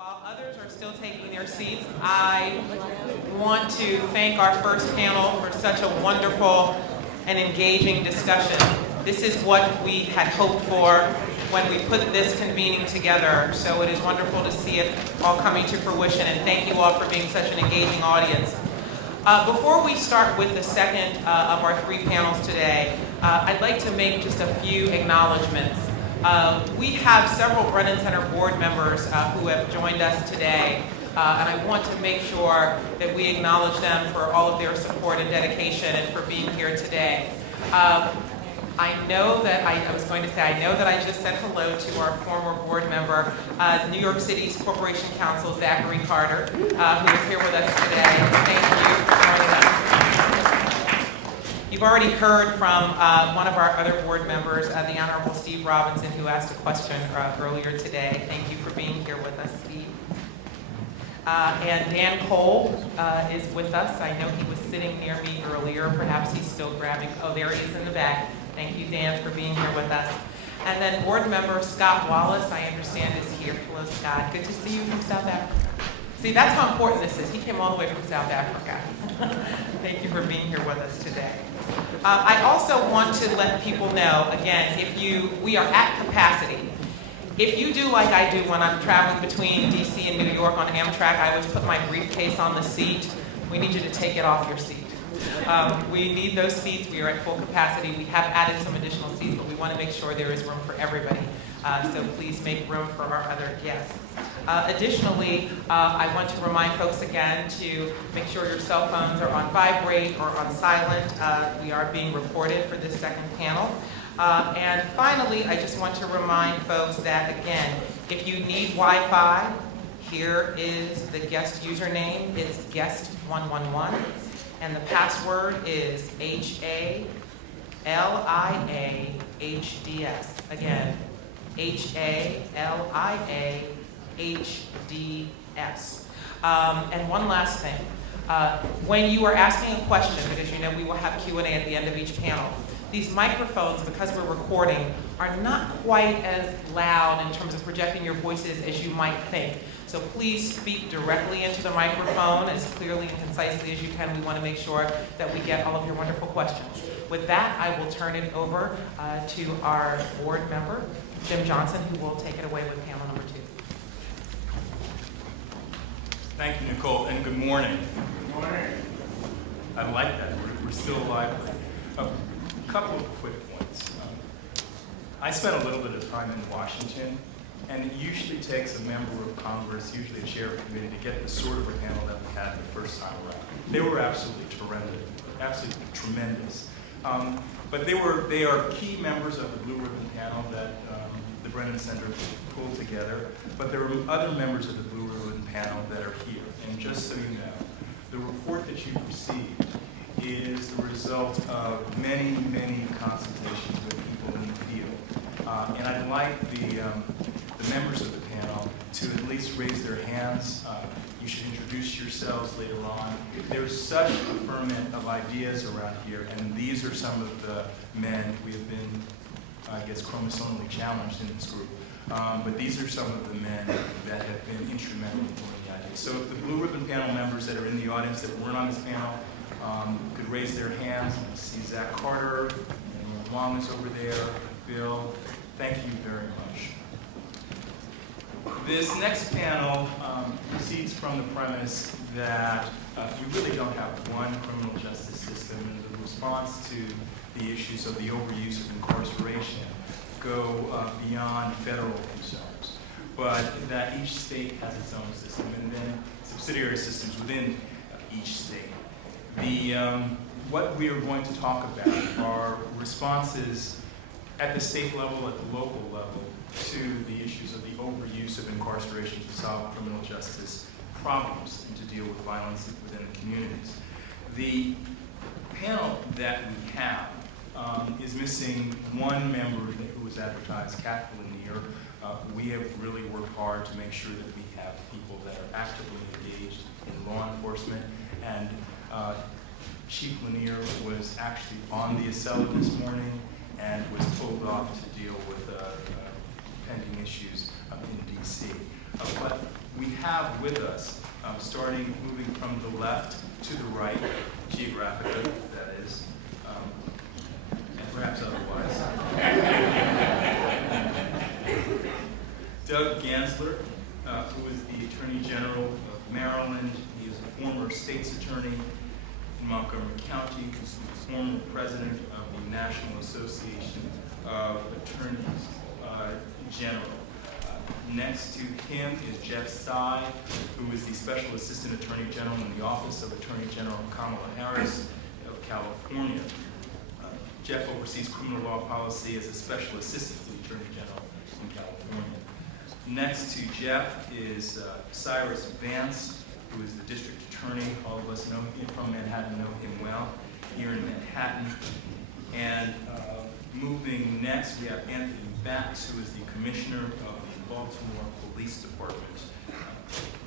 While others are still taking their seats, I want to thank our first panel for such a wonderful and engaging discussion. This is what we had hoped for when we put this convening together, so it is wonderful to see it all coming to fruition, and thank you all for being such an engaging audience. Before we start with the second of our three panels today, I'd like to make just a few acknowledgments. We have several Brennan Center board members who have joined us today, and I want to make sure that we acknowledge them for all of their support and dedication and for being here today. I know that I just said hello to our former board member, New York City's Corporation Counsel, Zachary Carter, who is here with us today. Thank you for joining us. You've already heard from one of our other board members, the Honorable Steve Robinson, who asked a question earlier today. Thank you for being here with us, Steve. And Dan Cole is with us. I know he was sitting near me earlier. Perhaps he's still grabbing. Oh, there he is in the back. Thank you, Dan, for being here with us. And then board member Scott Wallace, I understand, is here. Hello, Scott. Good to see you from South Africa. See, that's how important this is. He came all the way from South Africa. Thank you for being here with us today. I also want to let people know, again, we are at capacity. If you do like I do when I'm traveling between DC and New York on Amtrak, I always put my briefcase on the seat. We need you to take it off your seat. We need those seats. We are at full capacity. We have added some additional seats, but we want to make sure there is room for everybody. So please make room for our other guests. Additionally, I want to remind folks again to make sure your cell phones are on vibrate or on silent. We are being recorded for this second panel. And finally, I just want to remind folks that, again, if you need Wi-Fi, here is the guest username. It's guest111. And the password is HALIAHDS. Again, HALIAHDS. And one last thing. When you are asking a question, because you know we will have Q&A at the end of each panel, these microphones, because we're recording, are not quite as loud in terms of projecting your voices as you might think. So please speak directly into the microphone as clearly and concisely as you can. We want to make sure that we get all of your wonderful questions. With that, I will turn it over to our board member, Jim Johnson, who will take it away with panel number 2. Thank you, Nicole, and good morning. Good morning. I like that. We're still alive. A couple of quick points. I spent a little bit of time in Washington, and it usually takes a member of Congress, usually a chair of a committee, to get the sort of a panel that we had the first time around. They were absolutely tremendous. But they are key members of the Blue Ribbon panel that the Brennan Center pulled together. But there are other members of the Blue Ribbon panel that are here. And just so you know, the report that you've received is the result of many, many consultations with people in the field. And I'd like the members of the panel to at least raise their hands. You should introduce yourselves later on. There's such a ferment of ideas around here, and these are some of the men. We have been, I guess, chromosomally challenged in this group. But these are some of the men that have been instrumental in pulling the ideas. So if the Blue Ribbon panel members that are in the audience that weren't on this panel could raise their hands. I see Zach Carter, and Wong is over there, Bill. Thank you very much. This next panel proceeds from the premise that we really don't have one criminal justice system, and the response to the issues of the overuse of incarceration go beyond federal concerns, but that each state has its own system, and then subsidiary systems within each state. What we are going to talk about are responses at the state level, at the local level, to the issues of the overuse of incarceration to solve criminal justice problems and to deal with violence within the communities. The panel that we have is missing one member who was advertised, Kat Lanier. We have really worked hard to make sure that we have people that are actively engaged in law enforcement, and Chief Lanier was actually on the Acela this morning and was pulled off to deal with pending issues in DC. But we have with us, moving from the left to the right, geographically, that is, and perhaps otherwise. Doug Gansler, who is the Attorney General of Maryland. He is a former state's attorney in Montgomery County. He's the former president of the National Association of Attorneys General. Next to him is Jeff Tsai, who is the Special Assistant Attorney General in the Office of Attorney General Kamala Harris of California. Jeff oversees criminal law policy as a Special Assistant to the Attorney General in California. Next to Jeff is Cyrus Vance, who is the District Attorney. All of us know him from Manhattan, know him well, here in Manhattan. And moving next, we have Anthony Bax, who is the Commissioner of the Baltimore Police Department,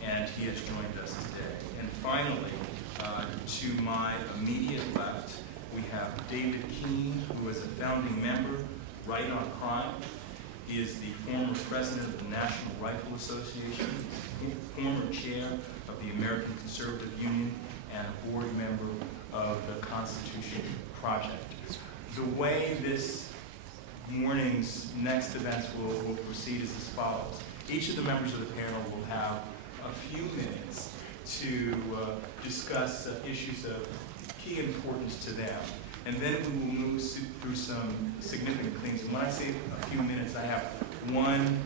and he has joined us today. And finally, to my immediate left, we have David Keene, who is a founding member, Right on Crime. He is the former president of the National Rifle Association, former chair of the American Conservative Union, and a board member of the Constitution Project. The way this morning's next events will proceed is as follows. Each of the members of the panel will have a few minutes to discuss issues of key importance to them. And then we will move through some significant things. And when I say a few minutes, I have one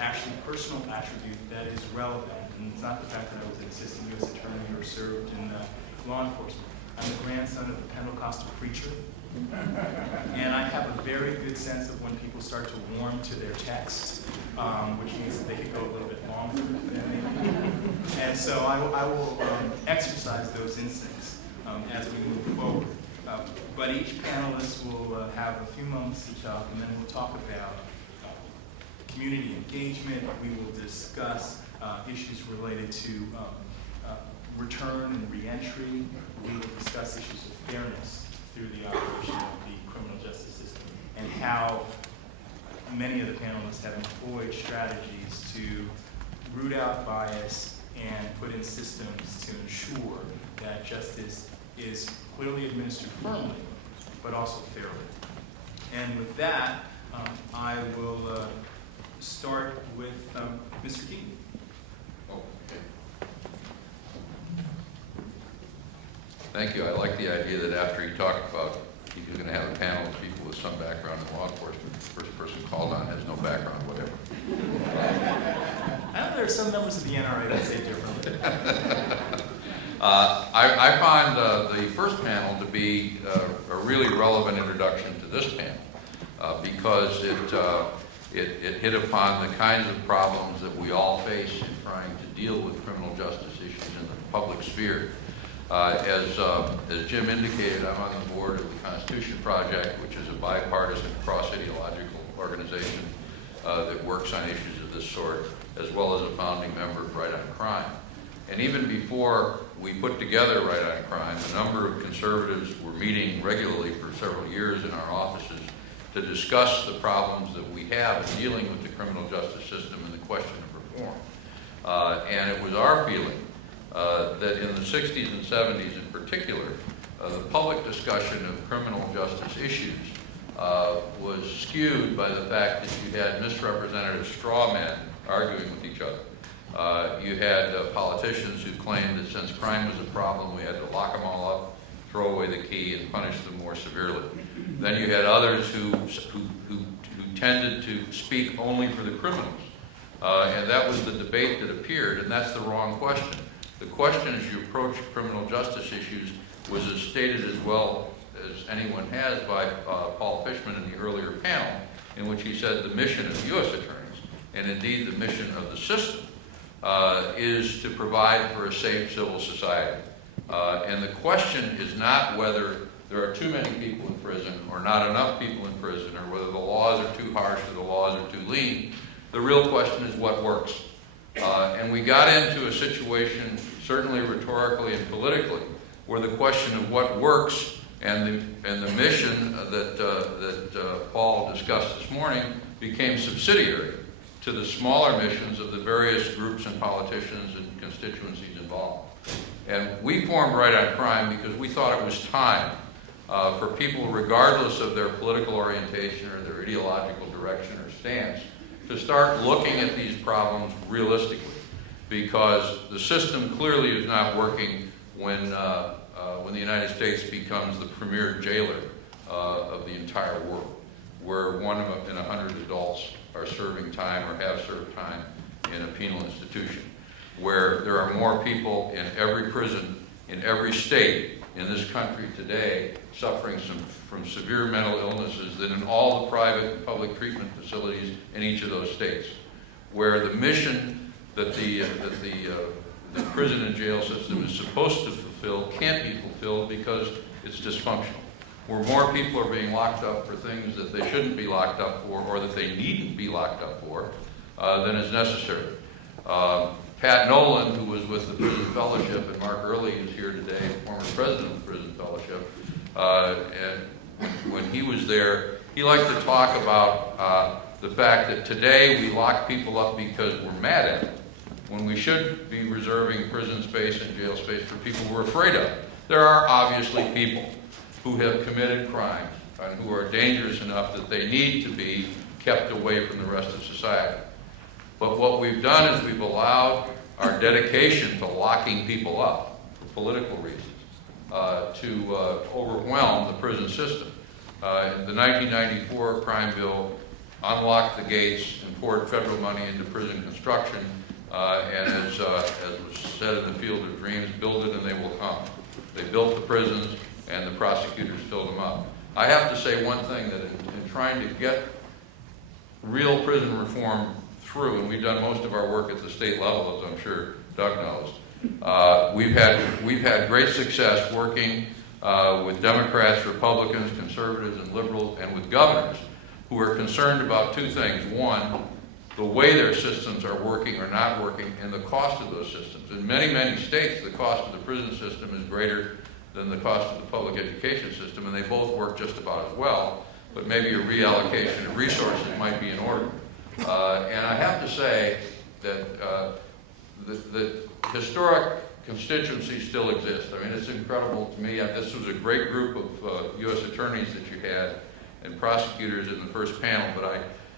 actually personal attribute that is relevant. And it's not the fact that I was an assistant U.S. attorney or served in law enforcement. I'm the grandson of a Pentecostal preacher. And I have a very good sense of when people start to warm to their text, which means that they could go a little bit longer than they. And so I will exercise those instincts as we move forward. But each panelist will have a few moments to talk, and then we'll talk about community engagement. We will discuss issues related to return and reentry. We will discuss issues of fairness through the operation of the criminal justice system, and how many of the panelists have employed strategies to root out bias and put in systems to ensure that justice is clearly administered firmly, but also fairly. And with that, I will start with Mr. Keene. Thank you. I like the idea that after you talk about he's going to have a panel of people with some background in law enforcement, the first person called on has no background, whatever. I know there are some members of the NRA that say differently. I find the first panel to be a really relevant introduction to this panel because it hit upon the kinds of problems that we all face in trying to deal with criminal justice issues in the public sphere. As Jim indicated, I'm on the board of the Constitution Project, which is a bipartisan, cross-ideological organization that works on issues of this sort, as well as a founding member of Right on Crime. And even before we put together Right on Crime, a number of conservatives were meeting regularly for several years in our offices to discuss the problems that we have in dealing with the criminal justice system and the question of reform. And it was our feeling that in the 60s and 70s in particular, the public discussion of criminal justice issues was skewed by the fact that you had misrepresentative straw men arguing with each other. You had politicians who claimed that since crime was a problem, we had to lock them all up, throw away the key, and punish them more severely. Then you had others who tended to speak only for the criminals. And that was the debate that appeared, and that's the wrong question. The question as you approach criminal justice issues was as stated as well as anyone has by Paul Fishman in the earlier panel, in which he said the mission of U.S. attorneys, and indeed the mission of the system, is to provide for a safe civil society. And the question is not whether there are too many people in prison or not enough people in prison, or whether the laws are too harsh or the laws are too lean. The real question is what works. And we got into a situation, certainly rhetorically and politically, where the question of what works and the mission that Paul discussed this morning became subsidiary. to the smaller missions of the various groups and politicians and constituencies involved. And we formed Right on Crime because we thought it was time for people, regardless of their political orientation or their ideological direction or stance, to start looking at these problems realistically, because the system clearly is not working when the United States becomes the premier jailer of the entire world, where 1 in 100 adults are serving time or have served time in a penal institution, where there are more people in every prison in every state in this country today suffering from severe mental illnesses than in all the private and public treatment facilities in each of those states, where the mission that the prison and jail system is supposed to fulfill can't be fulfilled because it's dysfunctional, where more people are being locked up for things that they shouldn't be locked up for or that they needn't be locked up for than is necessary. Pat Nolan, who was with the Prison Fellowship, and Mark Early is here today, former president of the Prison Fellowship, and when he was there, he liked to talk about the fact that today we lock people up because we're mad at them, when we should be reserving prison space and jail space for people we're afraid of. There are obviously people who have committed crimes and who are dangerous enough that they need to be kept away from the rest of society. But what we've done is we've allowed our dedication to locking people up for political reasons to overwhelm the prison system. The 1994 crime bill unlocked the gates and poured federal money into prison construction, and as was said in the Field of Dreams, build it and they will come. They built the prisons and the prosecutors filled them up. I have to say one thing, that in trying to get real prison reform through, and we've done most of our work at the state level, as I'm sure Doug knows, we've had great success working with Democrats, Republicans, conservatives, and liberals, and with governors who are concerned about two things. One, the way their systems are working or not working, and the cost of those systems. In many, many states, the cost of the prison system is greater than the cost of the public education system, and they both work just about as well, but maybe a reallocation of resources might be in order. And I have to say that the historic constituencies still exist. I mean, it's incredible to me. This was a great group of U.S. attorneys that you had and prosecutors in the first panel, but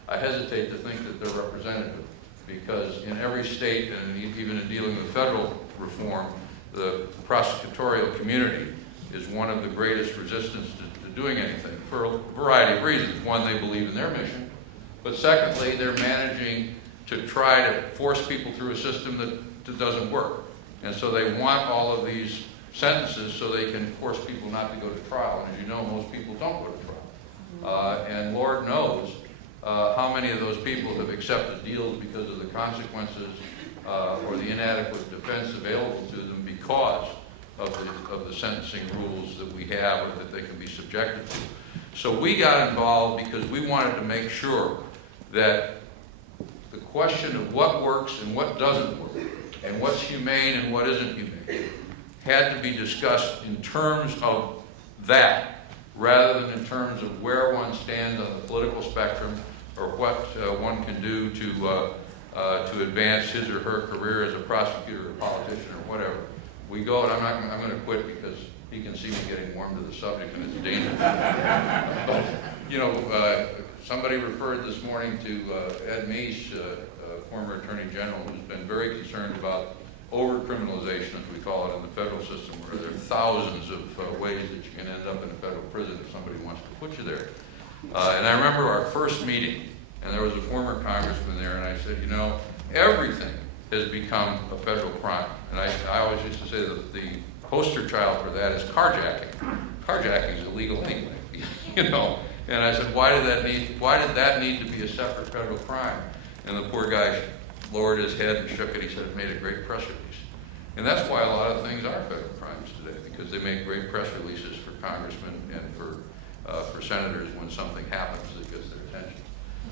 I hesitate to think that they're representative, because in every state, and even in dealing with federal reform, the prosecutorial community is one of the greatest resistance to doing anything for a variety of reasons. One, they believe in their mission, but secondly, they're managing to try to force people through a system that doesn't work. And so they want all of these sentences so they can force people not to go to trial. And as you know, most people don't go to trial. And Lord knows how many of those people have accepted deals because of the consequences or the inadequate defense available to them because of the sentencing rules that we have or that they can be subjected to. So we got involved because we wanted to make sure that the question of what works and what doesn't work, and what's humane and what isn't humane, had to be discussed in terms of that, rather than in terms of where one stands on the political spectrum or what one can do to advance his or her career as a prosecutor or politician or whatever. We go, and I'm going to quit because he can see me getting warm to the subject and it's dangerous. But, you know, somebody referred this morning to Ed Meese, former Attorney General, who's been very concerned about over-criminalization, as we call it, in the federal system, where there are thousands of ways that you can end up in a federal prison if somebody wants to put you there. And I remember our first meeting, and there was a former congressman there, and I said, you know, everything has become a federal crime. And I always used to say that the poster child for that is carjacking. Carjacking is illegal anyway, you know. And I said, why did that need to be a separate federal crime? And the poor guy lowered his head and shook it. He said, it made a great press release. And that's why a lot of things are federal crimes today, because they make great press releases for congressmen and for senators when something happens that gets their attention.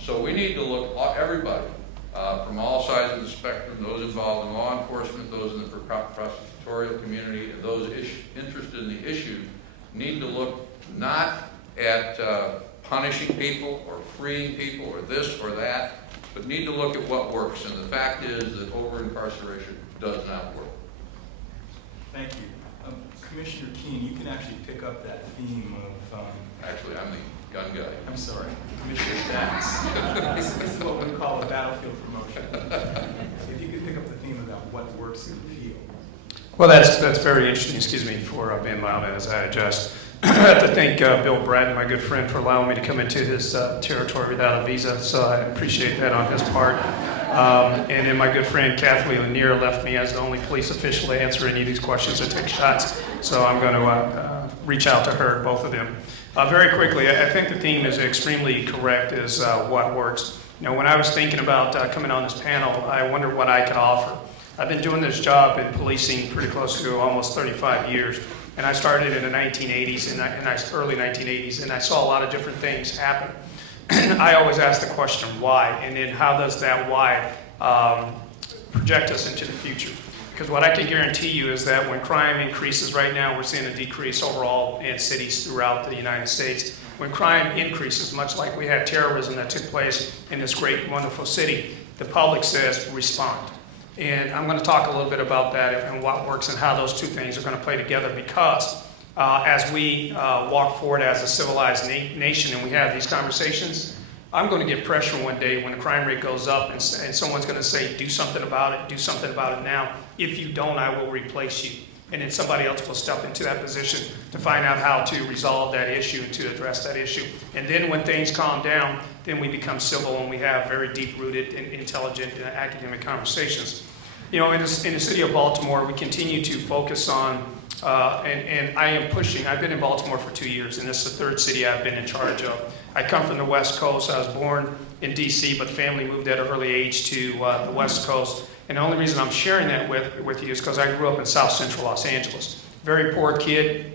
So we need to look, everybody, from all sides of the spectrum, those involved in law enforcement, those in the prosecutorial community, and those interested in the issue, need to look not at punishing people or freeing people or this or that, but need to look at what works. And the fact is that over-incarceration does not work. Thank you. Commissioner Keene, you can actually pick up that theme of, Actually, I'm the gun guy. I'm sorry, Commissioner Dax. This is what we call a battlefield promotion. If you could pick up the theme about what works in the field. Well, that's very interesting. Excuse me for being loud as I adjust. I have to thank Bill Bratton, my good friend, for allowing me to come into his territory without a visa, so I appreciate that on his part. And then my good friend Kathleen Lanier left me as the only police official to answer any of these questions or take shots, so I'm going to reach out to her, both of them. Very quickly, I think the theme is extremely correct, is what works. You know, when I was thinking about coming on this panel, I wondered what I could offer. I've been doing this job in policing pretty close to almost 35 years. And I started in the 1980s, early 1980s, and I saw a lot of different things happen. I always ask the question, why? And then how does that why project us into the future? Because what I can guarantee you is that when crime increases right now, we're seeing a decrease overall in cities throughout the United States. When crime increases, much like we had terrorism that took place in this great, wonderful city, the public says respond. And I'm going to talk a little bit about that and what works and how those two things are going to play together, because as we walk forward as a civilized nation and we have these conversations, I'm going to get pressure one day when the crime rate goes up and someone's going to say, do something about it now. If you don't, I will replace you. And then somebody else will step into that position to find out how to resolve that issue and to address that issue. And then when things calm down, then we become civil and we have very deep-rooted and intelligent academic conversations. You know, in the city of Baltimore, we continue to focus on, and I am pushing, I've been in Baltimore for 2 years, and this is the third city I've been in charge of. I come from the West Coast. I was born in D.C., but family moved at an early age to the West Coast. And the only reason I'm sharing that with you is because I grew up in South Central Los Angeles. Very poor kid,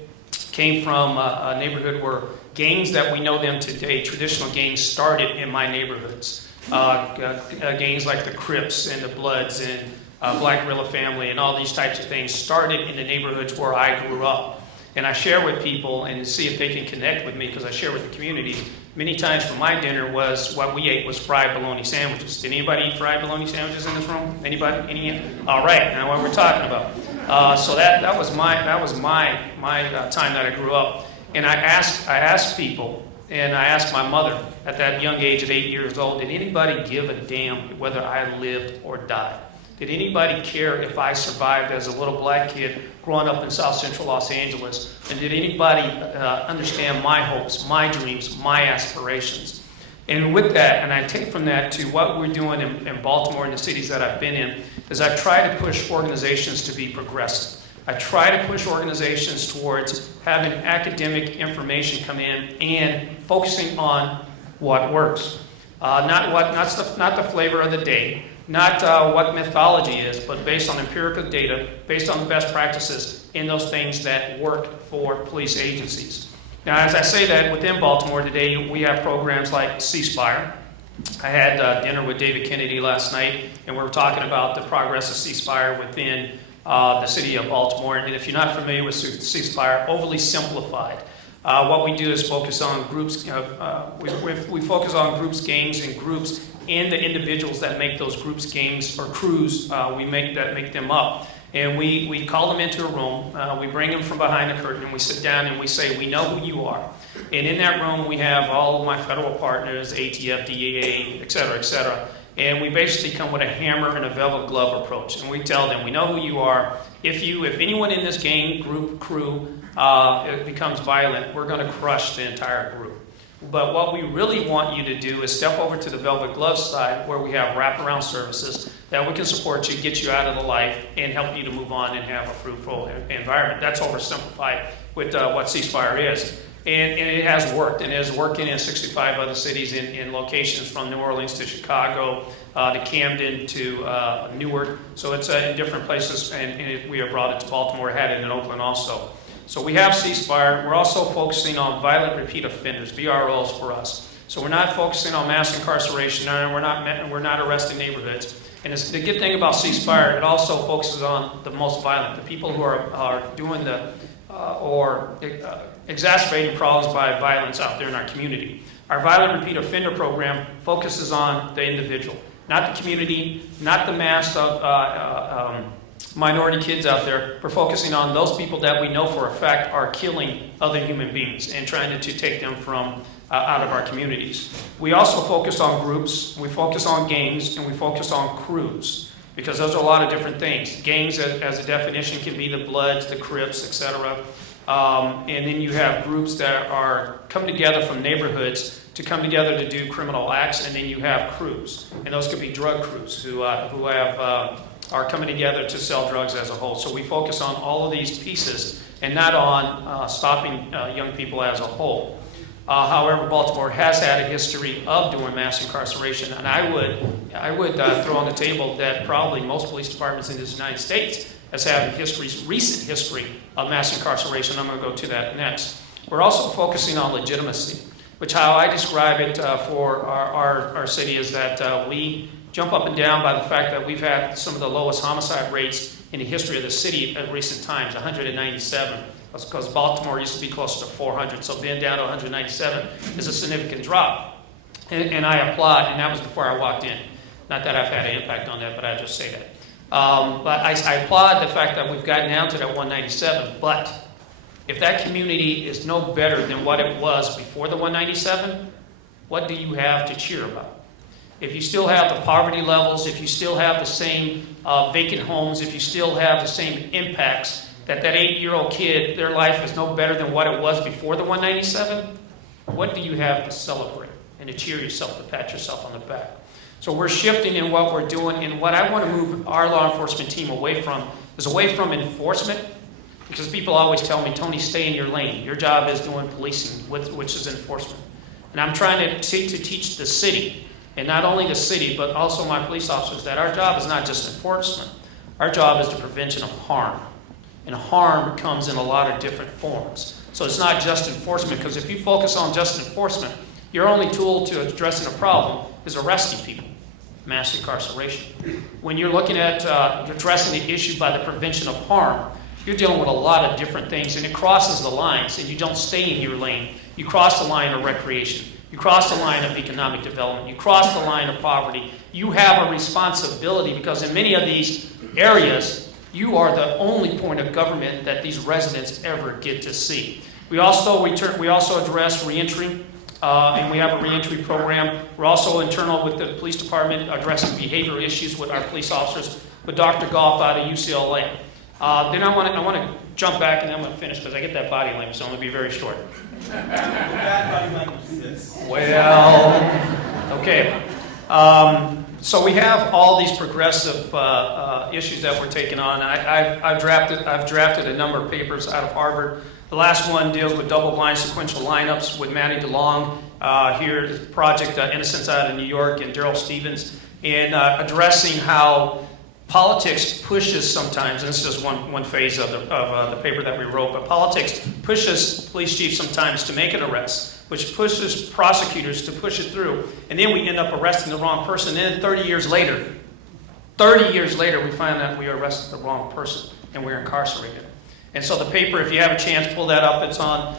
came from a neighborhood where gangs that we know them today, traditional gangs, started in my neighborhoods. Gangs like the Crips and the Bloods and Black Guerrilla Family and all these types of things started in the neighborhoods where I grew up. And I share with people and see if they can connect with me, because I share with the community. Many times for my dinner was, what we ate was fried bologna sandwiches. Did anybody eat fried bologna sandwiches in this room? Anybody? Any? All right, now what we're talking about. So that was my time that I grew up. And I asked people, and I asked my mother at that young age of 8 years old, did anybody give a damn whether I lived or died? Did anybody care if I survived as a little black kid growing up in South Central Los Angeles? And did anybody understand my hopes, my dreams, my aspirations? And with that, and I take from that to what we're doing in Baltimore and the cities that I've been in, is I try to push organizations to be progressive. I try to push organizations towards having academic information come in and focusing on what works. Not the flavor of the day, not what mythology is, but based on empirical data, based on the best practices in those things that work for police agencies. Now, as I say that, within Baltimore today, we have programs like Ceasefire. I had dinner with David Kennedy last night, and we were talking about the progress of Ceasefire within the city of Baltimore. And if you're not familiar with Ceasefire, overly simplified. What we do is focus on groups. We focus on groups, gangs, and groups, and the individuals that make those groups, gangs, or crews. We make them up, and we call them into a room. We bring them from behind the curtain, and we sit down and we say, "We know who you are." And in that room, we have all of my federal partners, ATF, DEA, et cetera, and we basically come with a hammer and a velvet glove approach, and we tell them, "We know who you are. If anyone in this gang, group, crew, it becomes violent, we're going to crush the entire group. But what we really want you to do is step over to the velvet glove side, where we have wraparound services that we can support you, get you out of the life, and help you to move on and have a fruitful environment." That's oversimplified with what Ceasefire is. And it has worked, and it is working in 65 other cities in locations from New Orleans to Chicago, to Camden to Newark. So it's in different places, and we have brought it to Baltimore, had it in Oakland also. So we have Ceasefire. We're also focusing on violent repeat offenders, VROs for us. So we're not focusing on mass incarceration, and we're not arresting neighborhoods. And the good thing about Ceasefire, it also focuses on the most violent, the people who are doing exacerbating problems by violence out there in our community. Our violent repeat offender program focuses on the individual, not the community, not the mass of minority kids out there. We're focusing on those people that we know for a fact are killing other human beings and trying to take them from out of our communities. We also focus on groups, we focus on gangs, and we focus on crews, because those are a lot of different things. Gangs, as a definition, can be the Bloods, the Crips, etc. And then you have groups that are come together from neighborhoods to come together to do criminal acts, and then you have crews, and those could be drug crews who are coming together to sell drugs as a whole. So we focus on all of these pieces and not on stopping young people as a whole. However, Baltimore has had a history of doing mass incarceration, and I would throw on the table that probably most police departments in the United States has had a recent history of mass incarceration. I'm going to go to that next. We're also focusing on legitimacy, which how I describe it for our city is that we jump up and down by the fact that we've had some of the lowest homicide rates in the history of the city at recent times, 197. Because Baltimore used to be closer to 400, so being down to 197 is a significant drop. And I applaud, and that was before I walked in. Not that I've had an impact on that, but I just say that. But I applaud the fact that we've gotten down to that 197, but if that community is no better than what it was before the 197, what do you have to cheer about? If you still have the poverty levels, if you still have the same vacant homes, if you still have the same impacts, that 8-year-old kid, their life is no better than what it was before the 197, what do you have to celebrate and to cheer yourself, to pat yourself on the back? So we're shifting in what we're doing, and what I want to move our law enforcement team away from is away from enforcement, because people always tell me, Tony, stay in your lane. Your job is doing policing, which is enforcement. And I'm trying to teach the city, and not only the city, but also my police officers, that our job is not just enforcement. Our job is the prevention of harm. And harm comes in a lot of different forms. So it's not just enforcement, because if you focus on just enforcement, your only tool to addressing a problem is arresting people, mass incarceration. When you're looking at addressing the issue by the prevention of harm, you're dealing with a lot of different things, and it crosses the lines, and you don't stay in your lane. You cross the line of recreation. You cross the line of economic development. You cross the line of poverty. You have a responsibility, because in many of these areas, you are the only point of government that these residents ever get to see. We also address reentry, and we have a reentry program. We're also internal with the police department addressing behavioral issues with our police officers, with Dr. Goff out of UCLA. Then I want to jump back, and then I'm going to finish because I get that body language, so I'm going to be very short. Bad body language is. Well, okay. So we have all these progressive issues that we're taking on. I've drafted a number of papers out of Harvard. The last one deals with double-blind sequential lineups with Matty DeLong here, Project Innocence out of New York, and Daryl Stevens, in addressing how politics pushes sometimes, and this is just one phase of the paper that we wrote, but politics pushes police chiefs sometimes to make an arrest, which pushes prosecutors to push it through, and then we end up arresting the wrong person. Then 30 years later, we find out we arrested the wrong person, and we're incarcerated. And so the paper, if you have a chance, pull that up. It's on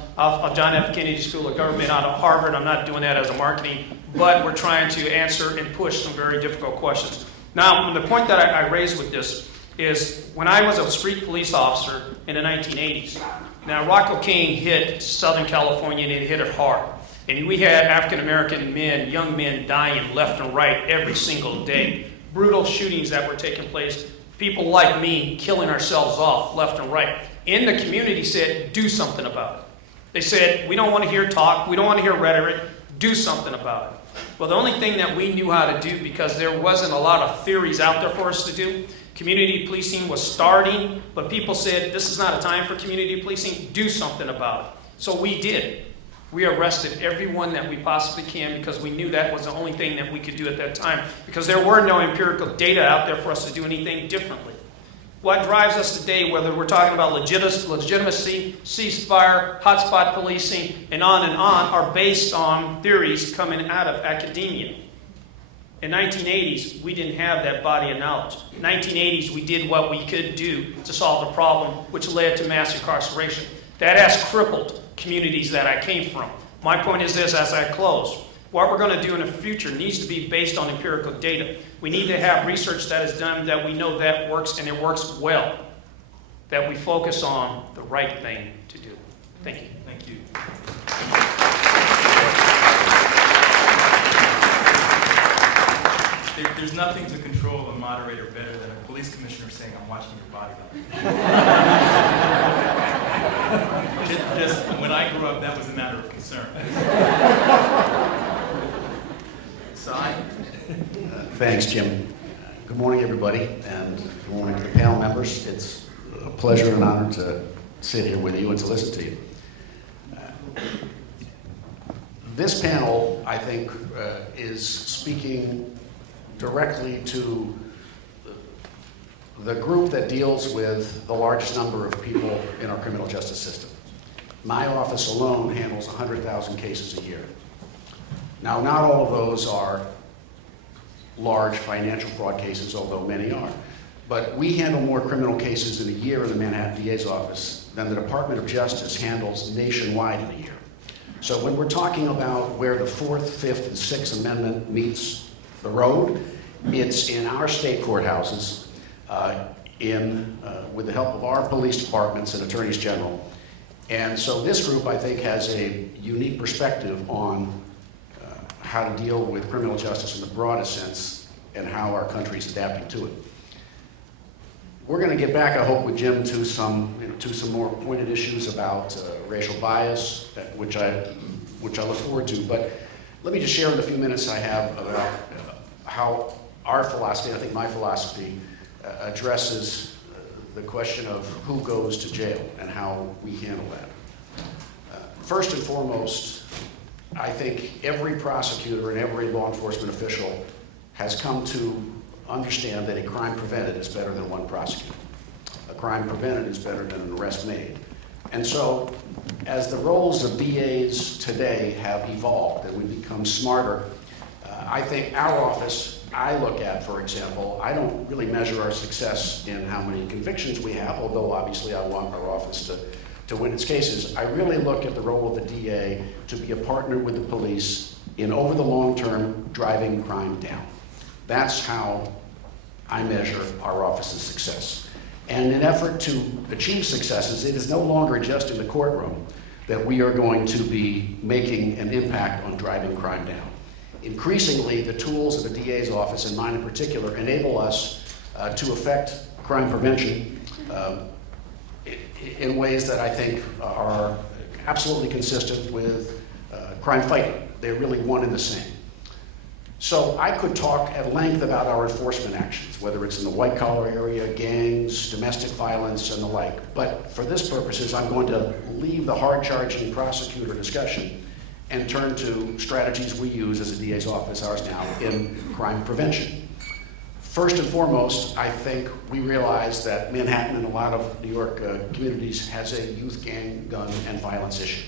John F. Kennedy School of Government out of Harvard. I'm not doing that as a marketing, but we're trying to answer and push some very difficult questions. Now, the point that I raised with this is when I was a street police officer in the 1980s, now Rocco King hit Southern California, and it hit it hard. And we had African-American men, young men dying left and right every single day. Brutal shootings that were taking place. People like me killing ourselves off left and right. And the community said, do something about it. They said, we don't want to hear talk. We don't want to hear rhetoric. Do something about it. Well, the only thing that we knew how to do, because there wasn't a lot of theories out there for us to do, community policing was starting, but people said, this is not a time for community policing. Do something about it. So we did. We arrested everyone that we possibly can, because we knew that was the only thing that we could do at that time, because there were no empirical data out there for us to do anything differently. What drives us today, whether we're talking about legitimacy, ceasefire, hotspot policing, and on, are based on theories coming out of academia. In 1980s, we didn't have that body of knowledge. In 1980s, we did what we could do to solve the problem, which led to mass incarceration. That has crippled communities that I came from. My point is this as I close. What we're going to do in the future needs to be based on empirical data. We need to have research that is done that we know that works and it works well, that we focus on the right thing to do. Thank you. Thank you. There's nothing to control a moderator better than a police commissioner saying, "I'm watching your body language." just when I grew up, that was a matter of concern. Thanks, Jim. Good morning, everybody, and good morning to the panel members. It's a pleasure and an honor to sit here with you and to listen to you. This panel, I think, is speaking directly to the group that deals with the largest number of people in our criminal justice system. My office alone handles 100,000 cases a year. Now, not all of those are large financial fraud cases, although many are. But we handle more criminal cases in a year in the Manhattan DA's office than the Department of Justice handles nationwide in a year. So when we're talking about where the Fourth, Fifth, and Sixth Amendment meets the road, it's in our state courthouses, with the help of our police departments and attorneys general. And so this group, I think, has a unique perspective on how to deal with criminal justice in the broadest sense and how our country is adapting to it. We're going to get back, I hope, with Jim to some more pointed issues about racial bias, which I look forward to. But let me just share in the few minutes I have about how our philosophy, I think my philosophy, addresses the question of who goes to jail and how we handle that. First and foremost, I think every prosecutor and every law enforcement official has come to understand that a crime prevented is better than one prosecuted. A crime prevented is better than an arrest made. And so, as the roles of DAs today have evolved and we've become smarter, I think our office, I look at, for example, I don't really measure our success in how many convictions we have, although obviously I want our office to win its cases. I really look at the role of the DA to be a partner with the police in, over the long term, driving crime down. That's how I measure our office's success. And in an effort to achieve successes, it is no longer just in the courtroom that we are going to be making an impact on driving crime down. Increasingly, the tools of the DA's office, and mine in particular, enable us to affect crime prevention in ways that I think are absolutely consistent with crime fighting. They're really one and the same. So I could talk at length about our enforcement actions, whether it's in the white collar area, gangs, domestic violence, and the like. But for this purposes, I'm going to leave the hard-charging prosecutor discussion and turn to strategies we use as a DA's office, ours now, in crime prevention. First and foremost, I think we realize that Manhattan and a lot of New York communities has a youth gang, gun, and violence issue.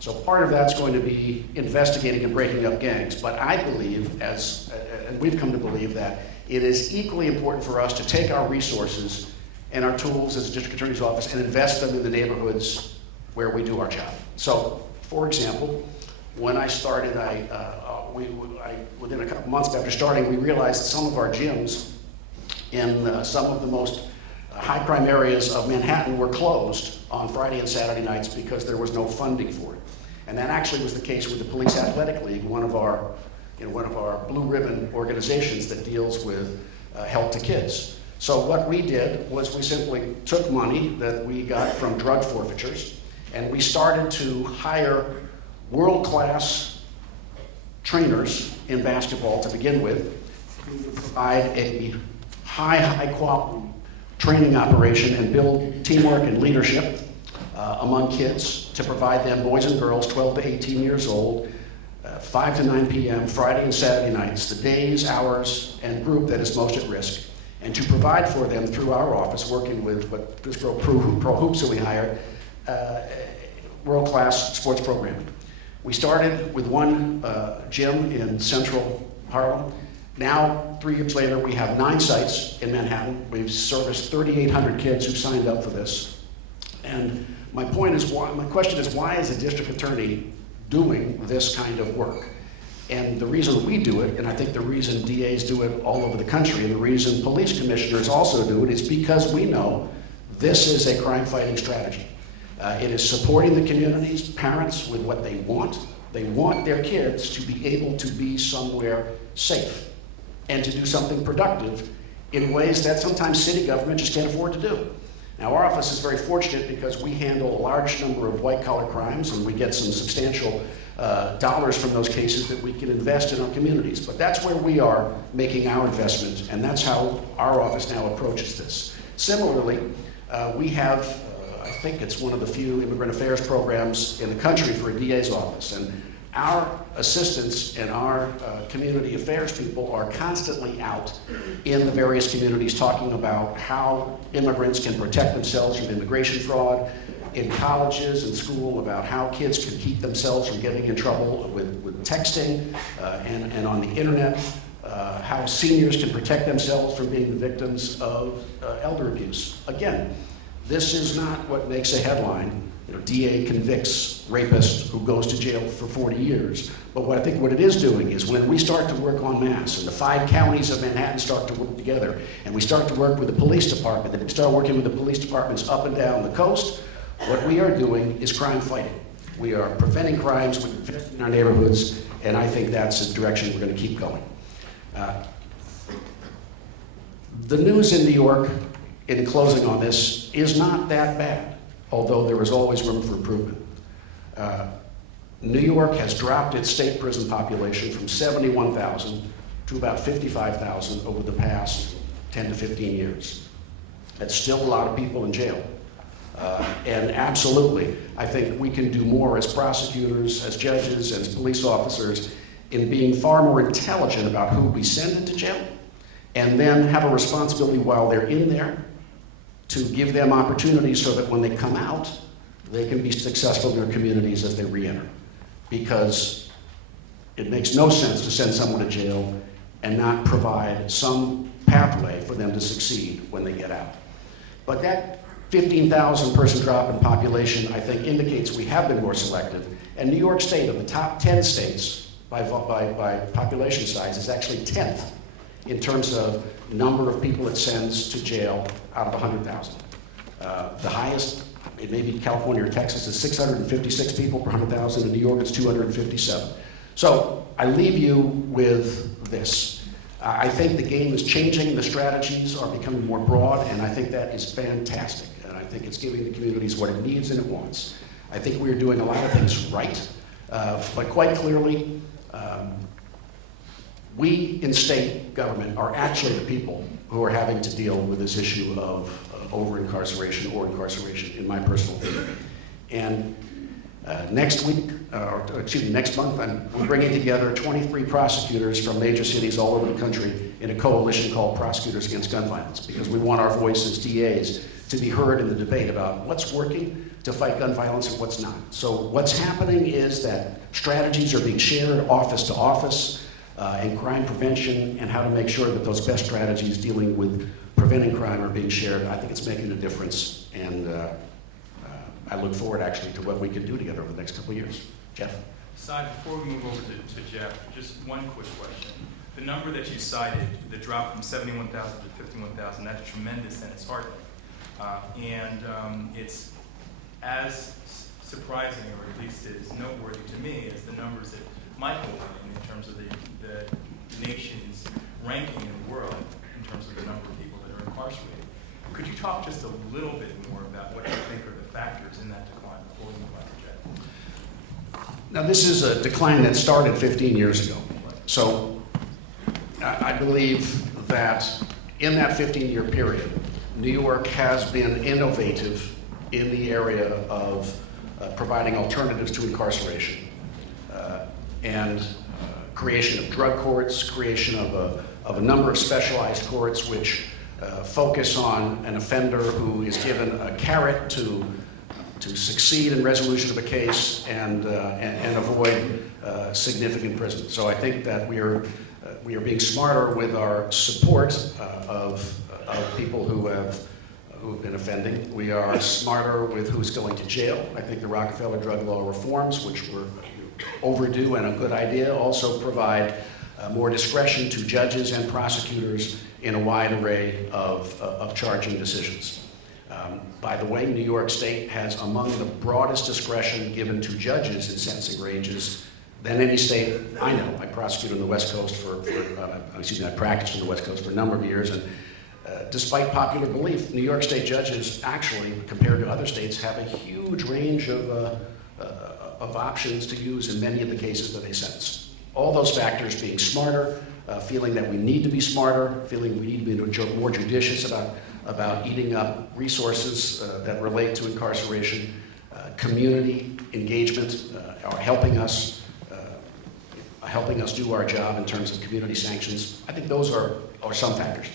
So part of that's going to be investigating and breaking up gangs. But I believe, and we've come to believe, that it is equally important for us to take our resources and our tools as a district attorney's office and invest them in the neighborhoods where we do our job. So, for example, when I started, within a couple months after starting, we realized that some of our gyms in some of the most high crime areas of Manhattan were closed on Friday and Saturday nights because there was no funding for it. And that actually was the case with the Police Athletic League, one of our blue ribbon organizations that deals with help to kids. So what we did was we simply took money that we got from drug forfeitures and we started to hire world-class trainers in basketball to begin with, who would provide a high quality training operation and build teamwork and leadership among kids to provide them, boys and girls, 12 to 18 years old, 5 to 9 p.m., Friday and Saturday nights, the days, hours, and group that is most at risk, and to provide for them through our office, working with what this girl Pro Hoops that we hired, world-class sports programming. We started with one gym in central Harlem. Now, 3 years later, we have 9 sites in Manhattan. We've serviced 3,800 kids who signed up for this. And my question is, why as a district attorney doing this kind of work. And the reason we do it, and I think the reason DAs do it all over the country, and the reason police commissioners also do it, is because we know this is a crime-fighting strategy. It is supporting the community's parents with what they want. They want their kids to be able to be somewhere safe and to do something productive in ways that sometimes city government just can't afford to do. Now, our office is very fortunate because we handle a large number of white-collar crimes, and we get some substantial dollars from those cases that we can invest in our communities. But that's where we are making our investment, and that's how our office now approaches this. Similarly, we have, I think it's one of the few immigrant affairs programs in the country for a DA's office, and our assistants and our community affairs people are constantly out in the various communities talking about how immigrants can protect themselves from immigration fraud, in colleges and school about how kids can keep themselves from getting in trouble with texting and on the internet, how seniors can protect themselves from being the victims of elder abuse. Again, this is not what makes a headline. You know, DA convicts rapist who goes to jail for 40 years. But what I think what it is doing is when we start to work en masse and the 5 counties of Manhattan start to work together and we start to work with the police department and we start working with the police departments up and down the coast, what we are doing is crime fighting. We are preventing crimes, we're protecting our neighborhoods, and I think that's the direction we're going to keep going. The news in New York, in closing on this, is not that bad, although there is always room for improvement. New York has dropped its state prison population from 71,000 to about 55,000 over the past 10 to 15 years. That's still a lot of people in jail. And absolutely, I think we can do more as prosecutors, as judges, as police officers in being far more intelligent about who we send into jail, and then have a responsibility while they're in there to give them opportunities so that when they come out, they can be successful in their communities as they re-enter. Because it makes no sense to send someone to jail and not provide some pathway for them to succeed when they get out. But that 15,000 person drop in population, I think, indicates we have been more selective. And New York State, of the top 10 states by population size, is actually 10th in terms of number of people it sends to jail out of 100,000. The highest, it may be California or Texas, is 656 people per 100,000. In New York, it's 257. So I leave you with this. I think the game is changing, the strategies are becoming more broad, and I think that is fantastic. And I think it's giving the communities what it needs and it wants. I think we're doing a lot of things right, but quite clearly, we in state government are actually the people who are having to deal with this issue of over-incarceration or incarceration, in my personal opinion. And next month, we're bringing together 23 prosecutors from major cities all over the country in a coalition called Prosecutors Against Gun Violence, because we want our voice as DAs to be heard in the debate about what's working to fight gun violence and what's not. So what's happening is that strategies are being shared office to office, and crime prevention and how to make sure that those best strategies dealing with preventing crime are being shared. I think it's making a difference, and I look forward actually to what we can do together over the next couple of years. Jeff? Cy, before we move over to Jeff, just one quick question. The number that you cited, the drop from 71,000 to 51,000, that's tremendous and it's heartening. It's as surprising, or at least as noteworthy to me, as the numbers that Michael went in terms of the nation's ranking in the world in terms of the number of people that are incarcerated. Could you talk just a little bit more about what you think are the factors in that decline before we move on to Jeff? Now, this is a decline that started 15 years ago. So I believe that in that 15-year period, New York has been innovative in the area of providing alternatives to incarceration. And creation of drug courts, creation of a number of specialized courts which focus on an offender who is given a carrot to succeed in resolution of a case and avoid significant prison. So I think that we are being smarter with our support of people who have been offending. We are smarter with who's going to jail. I think the Rockefeller drug law reforms, which were overdue and a good idea, also provide more discretion to judges and prosecutors in a wide array of charging decisions. By the way, New York State has among the broadest discretion given to judges in sentencing ranges than any state I know. I prosecuted on the West Coast I practiced on the West Coast for a number of years, and despite popular belief, New York State judges actually, compared to other states, have a huge range of options to use in many of the cases that they sentence. All those factors being smarter, feeling that we need to be smarter, feeling we need to be more judicious about eating up resources that relate to incarceration, community engagement, are helping us do our job in terms of community sanctions. I think those are some factors.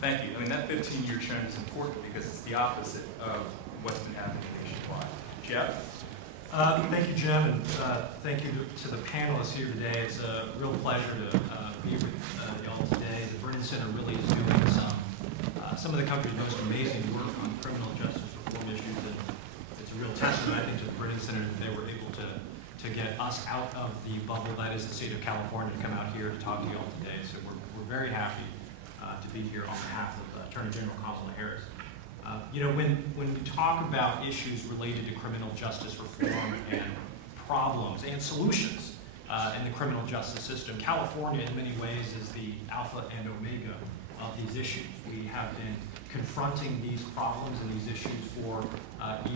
Thank you. I mean, that 15-year trend is important because it's the opposite of what's been happening nationwide. Jeff? Thank you, Jim, and thank you to the panelists here today. It's a real pleasure to be with y'all today. The Brennan Center really is doing some of the country's most amazing work on criminal justice reform issues, and it's a real testament, I think, to the Brennan Center that they were able to get us out of the bubble that is the state of California to come out here to talk to y'all today. So we're very happy to be here on behalf of Attorney General Kamala Harris. When we talk about issues related to criminal justice reform and problems and solutions in the criminal justice system, California in many ways is the alpha and omega of these issues. We have been confronting these problems and these issues for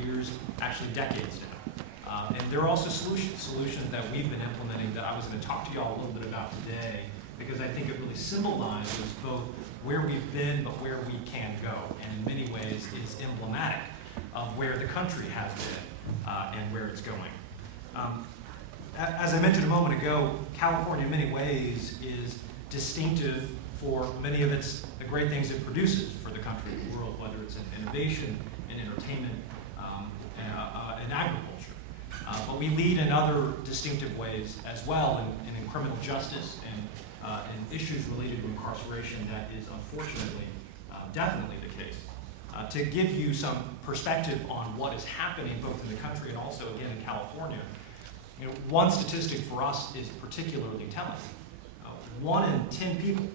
years, actually decades now. And there are also solutions that we've been implementing that I was going to talk to y'all a little bit about today, because I think it really symbolizes both where we've been but where we can go, and in many ways is emblematic of where the country has been and where it's going. As I mentioned a moment ago, California in many ways is distinctive for many of the great things it produces for the country and the world, whether it's in innovation, in entertainment, and agriculture. But we lead in other distinctive ways as well in criminal justice and issues related to incarceration that is unfortunately definitely the case. To give you some perspective on what is happening both in the country and also again in California, one statistic for us is particularly telling. 1 in 10 people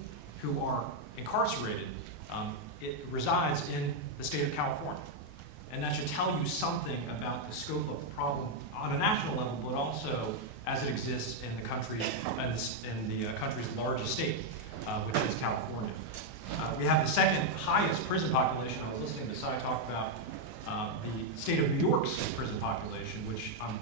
who are incarcerated it resides in the state of California. And that should tell you something about the scope of the problem on a national level, but also as it exists in the country, in the country's largest state, which is California. We have the second highest prison population. I was listening to Cy talk about the state of New York's prison population, which I'm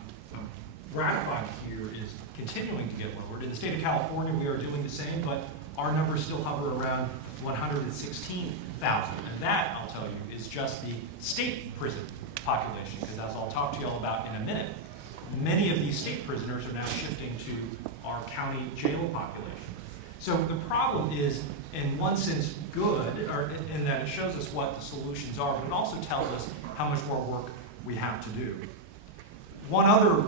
gratified here is continuing to get lowered. In the state of California, we are doing the same, but our numbers still hover around 116,000. And that, I'll tell you, is just the state prison population, because as I'll talk to you all about in a minute, many of these state prisoners are now shifting to our county jail population. So the problem is, in one sense, good, in that it shows us what the solutions are, but it also tells us how much more work we have to do. One other,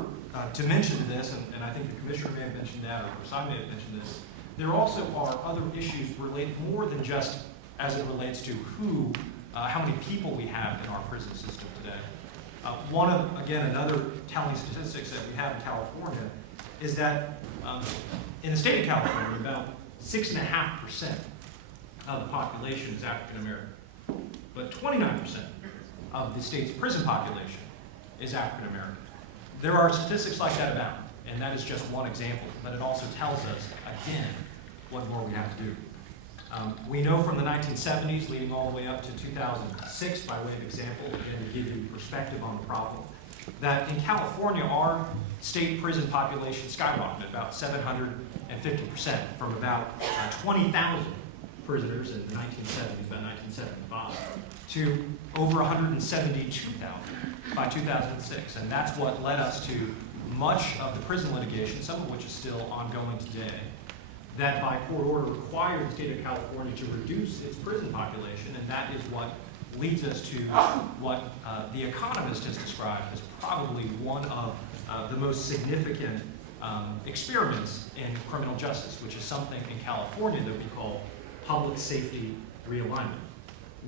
to mention this, and I think the commissioner may have mentioned that, or I may have mentioned this, there also are other issues related more than just as it relates to how many people we have in our prison system today. Another telling statistics that we have in California is that in the state of California, about 6.5% of the population is African American, but 29% of the state's prison population is African American. There are statistics like that about, and that is just one example, but it also tells us, again, what more we have to do. We know from the 1970s, leading all the way up to 2006, by way of example, again to give you perspective on the problem, that in California, our state prison population skyrocketed about 750%, from about 20,000 prisoners in the 1970s, about 1975, to over 172,000 by 2006. And that's what led us to much of the prison litigation, some of which is still ongoing today, that by court order required the state of California to reduce its prison population, and that is what leads us to what The Economist has described as probably one of the most significant experiments in criminal justice, which is something in California that we call public safety realignment.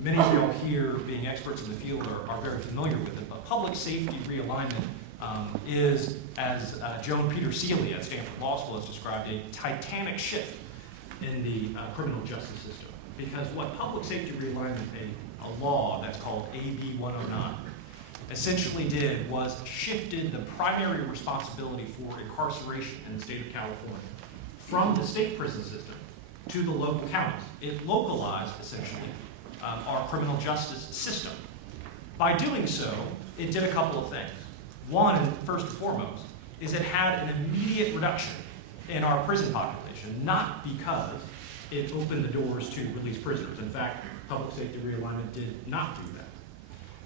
Many of y'all here, being experts in the field, are very familiar with it, but public safety realignment is, as Joan Peter Seeley at Stanford Law School has described, a titanic shift in the criminal justice system. Because what public safety realignment, a law that's called AB 109, essentially did was shifted the primary responsibility for incarceration in the state of California from the state prison system to the local counties. It localized, essentially, our criminal justice system. By doing so, it did a couple of things. One, and first and foremost, is it had an immediate reduction in our prison population, not because it opened the doors to release prisoners. In fact, public safety realignment did not do that.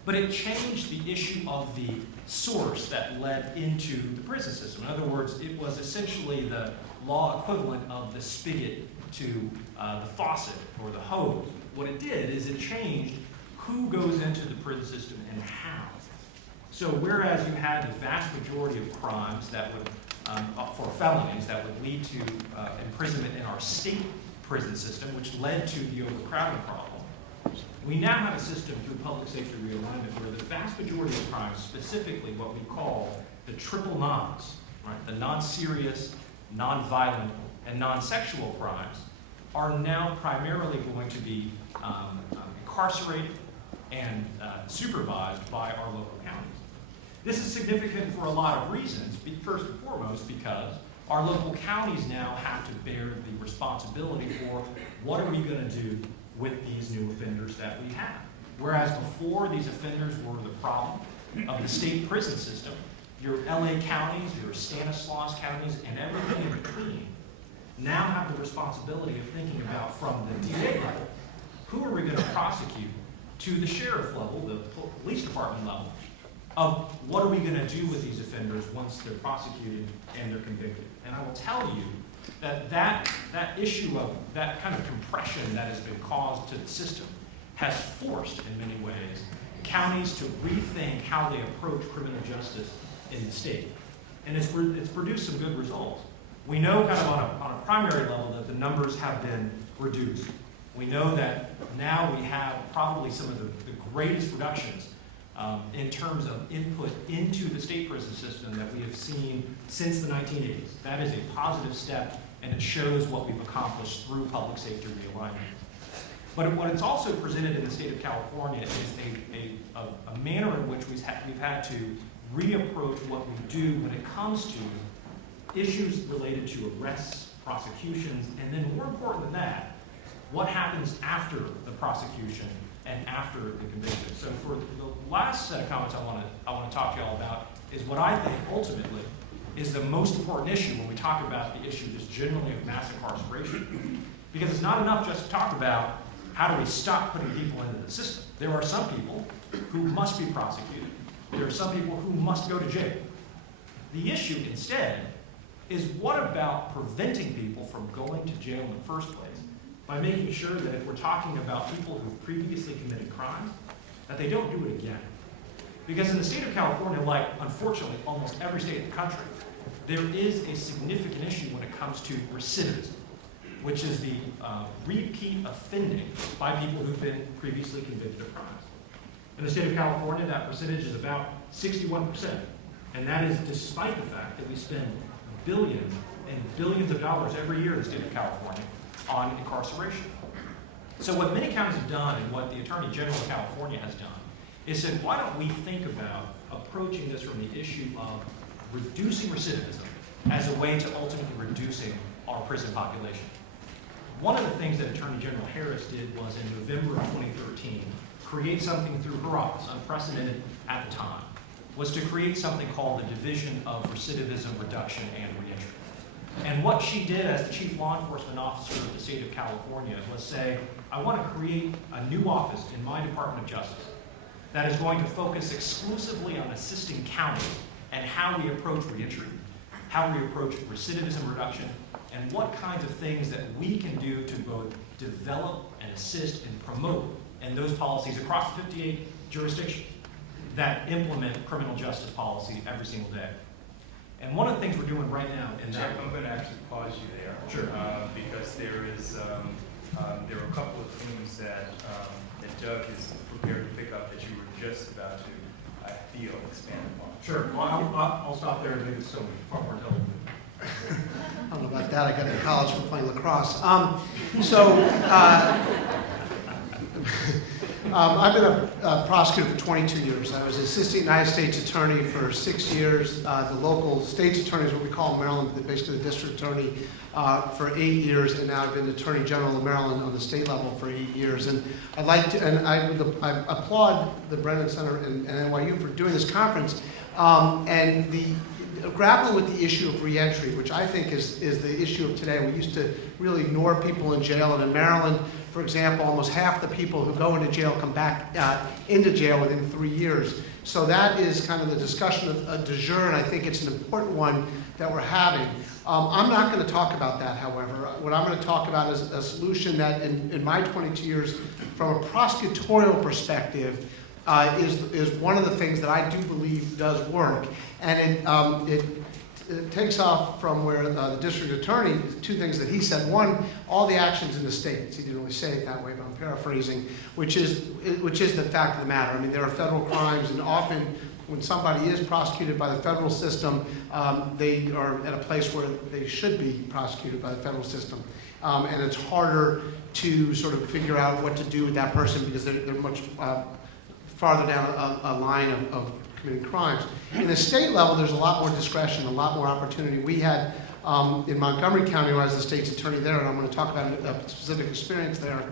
But it changed the issue of the source that led into the prison system. In other words, it was essentially the law equivalent of the spigot to the faucet or the hose. What it did is it changed who goes into the prison system and how. So whereas you had the vast majority of crimes that would, for felonies, that would lead to imprisonment in our state prison system, which led to the overcrowding problem, we now have a system through public safety realignment where the vast majority of crimes, specifically what we call the triple nons, right, the non-serious, non-violent, and non-sexual crimes, are now primarily going to be incarcerated and supervised by our local counties. This is significant for a lot of reasons. First and foremost, because our local counties now have to bear the responsibility for what are we going to do with these new offenders that we have. Whereas before, these offenders were the problem of the state prison system, your LA counties, your Stanislaus counties, and everything in between now have the responsibility of thinking about, from the DA level, who are we going to prosecute, to the sheriff level, the police department level, of what are we going to do with these offenders once they're prosecuted and they're convicted. And I will tell you that issue of that kind of compression that has been caused to the system has forced, in many ways, counties to rethink how they approach criminal justice in the state. And it's produced some good results. We know kind of on a primary level that the numbers have been reduced. We know that now we have probably some of the greatest reductions in terms of input into the state prison system that we have seen since the 1980s. That is a positive step, and it shows what we've accomplished through public safety realignment. But what it's also presented in the state of California is a manner in which we've had to reapproach what we do when it comes to issues related to arrests, prosecutions, and then more important than that, what happens after the prosecution and after the conviction. So for the last set of comments I want to talk to you all about is what I think ultimately is the most important issue when we talk about the issue just generally of mass incarceration. Because it's not enough just to talk about how do we stop putting people into the system. There are some people who must be prosecuted. There are some people who must go to jail. The issue instead is what about preventing people from going to jail in the first place by making sure that if we're talking about people who've previously committed crimes, that they don't do it again. Because in the state of California, like unfortunately almost every state in the country, there is a significant issue when it comes to recidivism, which is the repeat offending by people who've been previously convicted of crimes. In the state of California, that percentage is about 61%. And that is despite the fact that we spend billions and billions of dollars every year in the state of California on incarceration. So what many counties have done and what the Attorney General of California has done is said, why don't we think about approaching this from the issue of reducing recidivism as a way to ultimately reducing our prison population. One of the things that Attorney General Harris did was in November of 2013, create something through her office, unprecedented at the time, was to create something called the Division of Recidivism Reduction and Reentry. And what she did as the Chief Law Enforcement Officer of the state of California was say, I want to create a new office in my Department of Justice that is going to focus exclusively on assisting counties and how we approach reentry, how we approach recidivism reduction, and what kinds of things that we can do to both develop and assist and promote in those policies across the 58 jurisdictions that implement criminal justice policy every single day. And one of the things we're doing right now in that... Jeff, I'm going to actually pause you there. Sure. Because there are a couple of things that Doug is prepared to pick up that you were just about to I feel, expand upon. Sure, well, I'll stop there, I think it's so far more telling. I don't know about that, I got to college for playing lacrosse. I've been a prosecutor for 22 years. I was assistant United States attorney for 6 years. The local state's attorney is what we call in Maryland, basically the district attorney for 8 years, and now I've been attorney general of Maryland on the state level for 8 years. And I'd like to, and I applaud the Brennan Center and NYU for doing this conference, and the grappling with the issue of reentry, which I think is the issue of today. We used to really ignore people in jail, and in Maryland, for example, almost half the people who go into jail come back into jail within 3 years. So that is kind of the discussion of du jour, and I think it's an important one that we're having. I'm not going to talk about that, however. What I'm going to talk about is a solution that, in my 22 years, from a prosecutorial perspective, is one of the things that I do believe does work. And it takes off from where the district attorney, two things that he said. One, all the actions in the states. He didn't really say it that way, but I'm paraphrasing, which is the fact of the matter. I mean, there are federal crimes, and often when somebody is prosecuted by the federal system, they are at a place where they should be prosecuted by the federal system. And it's harder to sort of figure out what to do with that person because they're much farther down a line of committing crimes. In the state level, there's a lot more discretion, a lot more opportunity. We had, in Montgomery County, when I was the state's attorney there, and I'm going to talk about a specific experience there,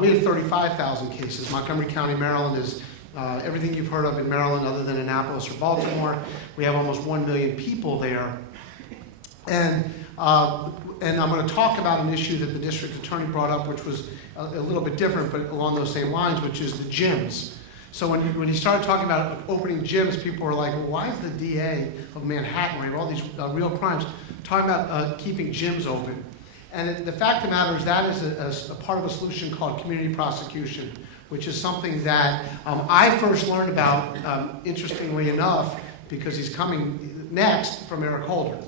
we had 35,000 cases. Montgomery County, Maryland is everything you've heard of in Maryland other than Annapolis or Baltimore. We have almost 1 million people there. And I'm going to talk about an issue that the district attorney brought up, which was a little bit different, but along those same lines, which is the gyms. So when he started talking about opening gyms, people were like, well, why is the DA of Manhattan, where you have all these real crimes, talking about keeping gyms open? And the fact of the matter is that is a part of a solution called community prosecution, which is something that I first learned about, interestingly enough, because he's coming next, from Eric Holder.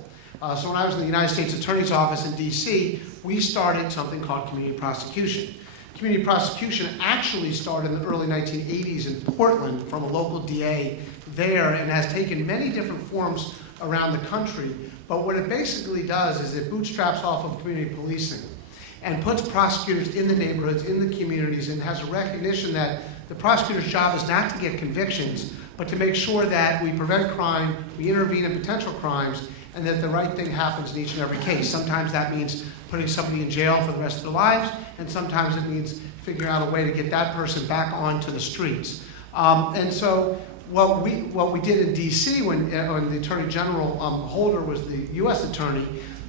So when I was in the United States Attorney's Office in DC, we started something called community prosecution. Community prosecution actually started in the early 1980s in Portland from a local DA there and has taken many different forms around the country. But what it basically does is it bootstraps off of community policing and puts prosecutors in the neighborhoods, in the communities, and has a recognition that the prosecutor's job is not to get convictions, but to make sure that we prevent crime, we intervene in potential crimes, and that the right thing happens in each and every case. Sometimes that means putting somebody in jail for the rest of their lives, and sometimes it means figuring out a way to get that person back onto the streets. And so what we did in DC when the Attorney General Holder was the U.S. Attorney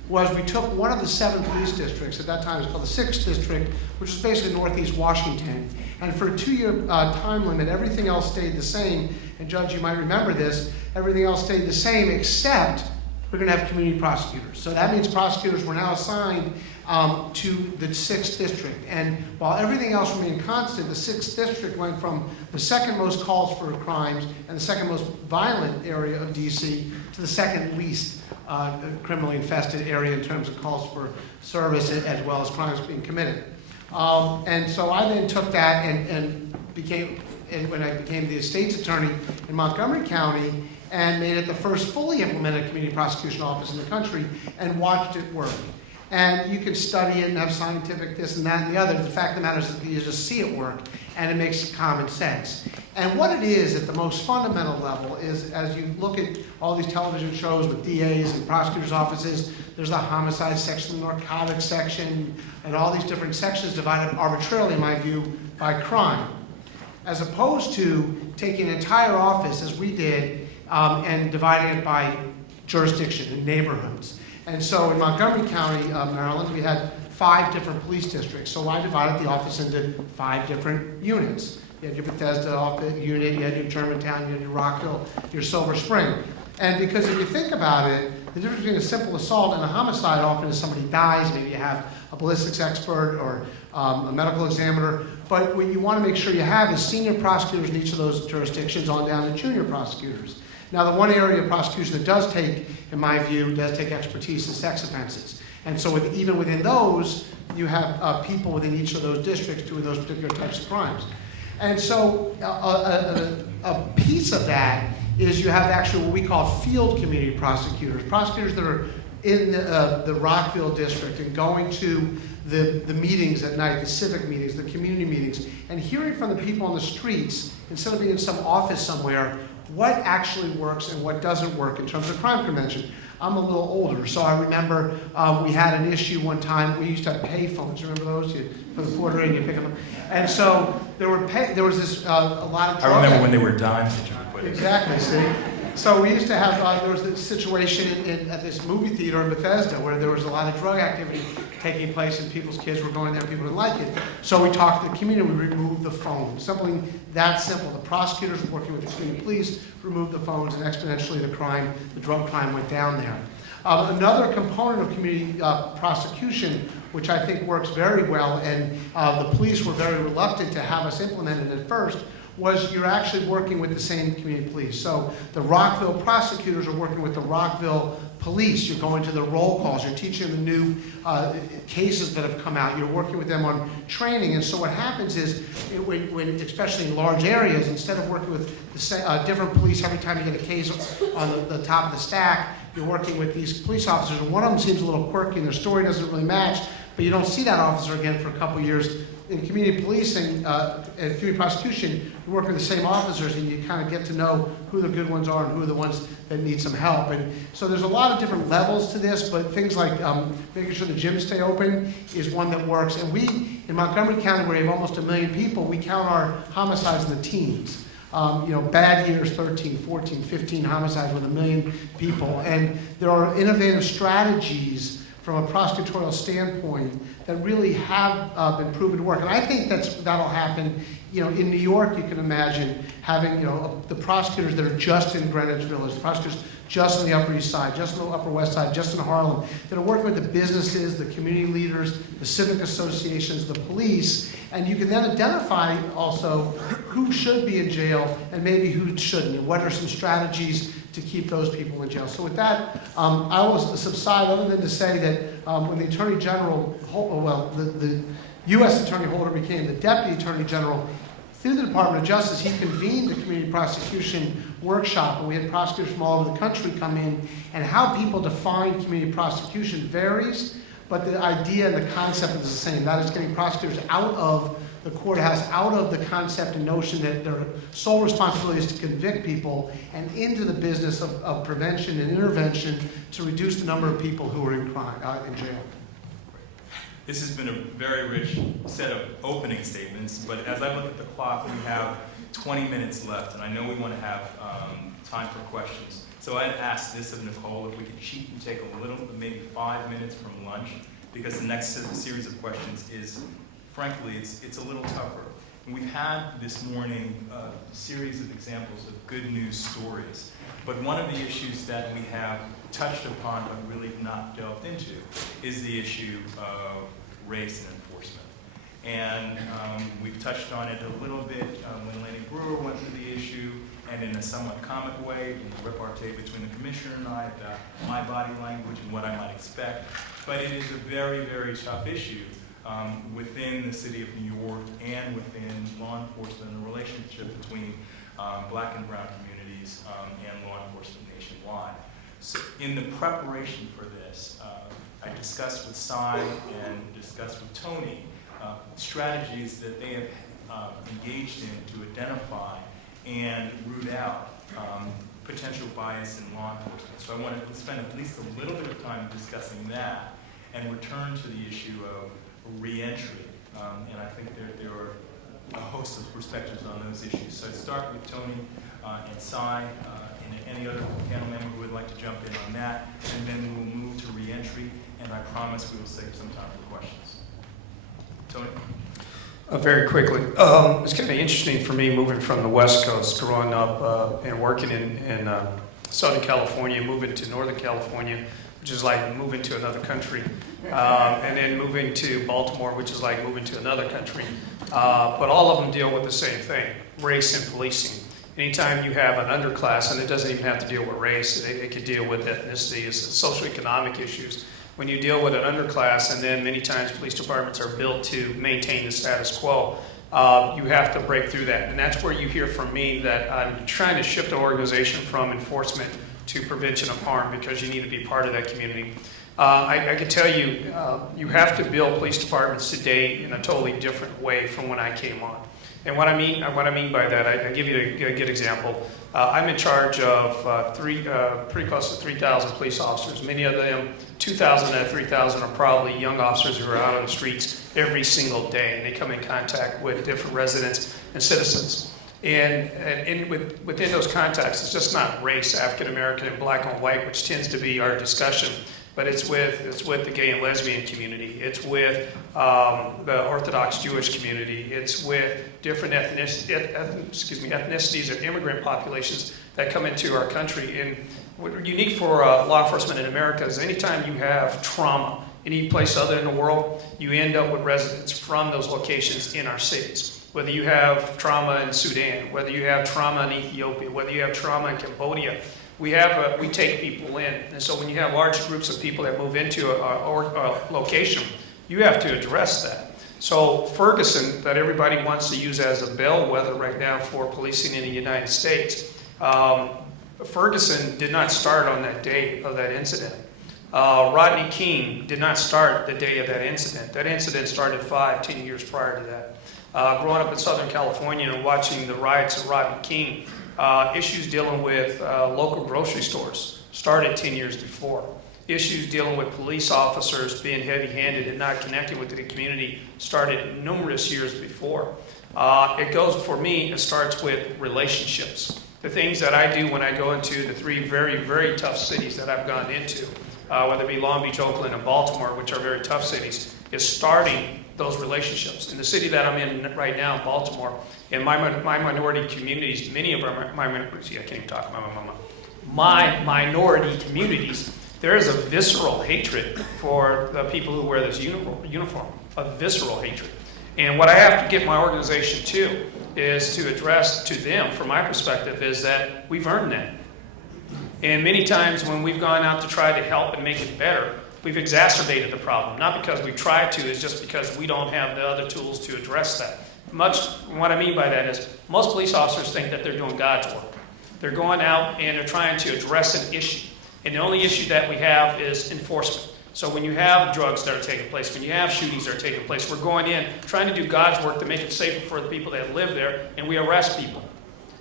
was we took one of the 7 police districts, at that time it was called the 6th District, which is basically Northeast Washington, and for a 2-year time limit, everything else stayed the same. And Judge, you might remember this, everything else stayed the same except we're going to have community prosecutors. So that means prosecutors were now assigned to the 6th District. And while everything else remained constant, the 6th District went from the second most calls for crimes and the second most violent area of DC to the second least criminally infested area in terms of calls for service as well as crimes being committed. And so I then took that and when I became the state's attorney in Montgomery County, and made it the first fully implemented community prosecution office in the country, and watched it work. And you can study it and have scientific this and that and the other. The fact of the matter is that you just see it work, and it makes common sense. And what it is at the most fundamental level is, as you look at all these television shows with DAs and prosecutors' offices, there's the homicide section, the narcotics section, and all these different sections divided arbitrarily, in my view, by crime. As opposed to taking an entire office, as we did, and dividing it by jurisdiction and neighborhoods. And so in Montgomery County, Maryland, we had 5 different police districts. So I divided the office into 5 different units. You had your Bethesda unit, you had your Germantown, you had your Rockville, your Silver Spring. And because if you think about it, the difference between a simple assault and a homicide often is somebody dies, maybe you have a ballistics expert or a medical examiner, but what you want to make sure you have is senior prosecutors in each of those jurisdictions on down to junior prosecutors. Now, the one area of prosecution that does take, in my view, expertise is sex offenses. And so even within those, you have people within each of those districts doing those particular types of crimes. And so a piece of that is you have actually what we call field community prosecutors, prosecutors that are in the Rockville district and going to the meetings at night, the civic meetings, the community meetings, and hearing from the people on the streets, instead of being in some office somewhere, what actually works and what doesn't work in terms of crime prevention. I'm a little older, so I remember we had an issue one time. We used to have pay phones. Remember those? You put a quarter in, you pick them up. And so there was this a lot of drug. I remember when they were dimes that you would put in. Exactly, see? So we used to have, there was this situation at this movie theater in Bethesda where there was a lot of drug activity taking place and people's kids were going there and people didn't like it. So we talked to the community, we removed the phones. Something that simple. The prosecutors working with the community police removed the phones and exponentially the drug crime went down there. Another component of community prosecution, which I think works very well, and the police were very reluctant to have us implement it at first, was you're actually working with the same community police. So the Rockville prosecutors are working with the Rockville police. You're going to the roll calls. You're teaching them the new cases that have come out. You're working with them on training. And so what happens is, when especially in large areas, instead of working with the different police every time you get a case on the top of the stack, you're working with these police officers. And one of them seems a little quirky and their story doesn't really match, but you don't see that officer again for a couple years. In community policing and community prosecution, you work with the same officers and you kind of get to know who the good ones are and who are the ones that need some help. And so there's a lot of different levels to this, but things like making sure the gyms stay open is one that works. And we, in Montgomery County, where we have almost 1 million people, we count our homicides in the teens. Bad years, 13, 14, 15 homicides with 1 million people. And there are innovative strategies from a prosecutorial standpoint that really have been proven to work. And I think that'll happen. In New York, you can imagine having, the prosecutors that are just in Greenwich Village, the prosecutors just on the Upper East Side, just on the Upper West Side, just in Harlem, that are working with the businesses, the community leaders, the civic associations, the police, and you can then identify also who should be in jail and maybe who shouldn't, and what are some strategies to keep those people in jail. So with that, I will subside other than to say that when the Attorney General, the U.S. Attorney Holder became the Deputy Attorney General, through the Department of Justice, he convened a community prosecution workshop, and we had prosecutors from all over the country come in, and how people define community prosecution varies, but the idea and the concept is the same. That is getting prosecutors out of the courthouse, out of the concept and notion that their sole responsibility is to convict people, and into the business of prevention and intervention to reduce the number of people who are in jail. This has been a very rich set of opening statements, but as I look at the clock, we have 20 minutes left, and I know we want to have time for questions. So I'd ask this of Nicole, if we could cheat and take a little, maybe 5 minutes from lunch, because the next series of questions is, frankly, it's a little tougher. And we've had this morning a series of examples of good news stories, but one of the issues that we have touched upon but really not delved into is the issue of race and enforcement. And we've touched on it a little bit when Lenny Brewer went through the issue, and in a somewhat comic way, in the repartee between the commissioner and I about my body language and what I might expect. But it is a very, very tough issue within the city of New York and within law enforcement, and the relationship between black and brown communities and law enforcement nationwide. So in the preparation for this, I discussed with Cy and discussed with Tony strategies that they have engaged in to identify and root out potential bias in law enforcement. So I want to spend at least a little bit of time discussing that and return to the issue of re-entry. And I think there are a host of perspectives on those issues. So I'd start with Tony and Cy and any other panel member who would like to jump in on that, and then we'll move to re-entry, and I promise we will save some time for questions. Tony? Very quickly, it's kind of interesting for me moving from the West Coast, growing up and working in Southern California, moving to Northern California, which is like moving to another country, and then moving to Baltimore, which is like moving to another country. But all of them deal with the same thing, race and policing. Anytime you have an underclass, and it doesn't even have to deal with race, it could deal with ethnicity, socioeconomic issues. When you deal with an underclass, and then many times police departments are built to maintain the status quo, you have to break through that. And that's where you hear from me that I'm trying to shift the organization from enforcement to prevention of harm, because you need to be part of that community. I can tell you, you have to build police departments today in a totally different way from when I came on. And what I mean by that, I give you a good example. I'm in charge of pretty close to 3,000 police officers. Many of them, 2,000 out of 3,000 are probably young officers who are out on the streets every single day, and they come in contact with different residents and citizens. And within those contacts, it's just not race, African American and black and white, which tends to be our discussion, but it's with the gay and lesbian community. It's with the Orthodox Jewish community. It's with different ethnicities or immigrant populations that come into our country. And what's unique for law enforcement in America is anytime you have trauma, any place other in the world, you end up with residents from those locations in our cities. Whether you have trauma in Sudan, whether you have trauma in Ethiopia, whether you have trauma in Cambodia, we take people in. And so when you have large groups of people that move into a location, you have to address that. So Ferguson, that everybody wants to use as a bellwether right now for policing in the United States, Ferguson did not start on that day of that incident. Rodney King did not start the day of that incident. That incident started 5-10 years prior to that. Growing up in Southern California and watching the riots of Rodney King, issues dealing with local grocery stores started 10 years before. Issues dealing with police officers being heavy-handed and not connecting with the community started numerous years before. For me, it starts with relationships. The things that I do when I go into the 3 very, very tough cities that I've gone into, whether it be Long Beach, Oakland, and Baltimore, which are very tough cities, is starting those relationships. In the city that I'm in right now, Baltimore, in my minority communities, many of my minority communities, there is a visceral hatred for the people who wear this uniform, a visceral hatred. And what I have to get my organization to is to address to them, from my perspective, is that we've earned that. And many times when we've gone out to try to help and make it better, we've exacerbated the problem. Not because we tried to, it's just because we don't have the other tools to address that. What I mean by that is most police officers think that they're doing God's work. They're going out and they're trying to address an issue. And the only issue that we have is enforcement. So when you have drugs that are taking place, when you have shootings that are taking place, we're going in trying to do God's work to make it safer for the people that live there, and we arrest people.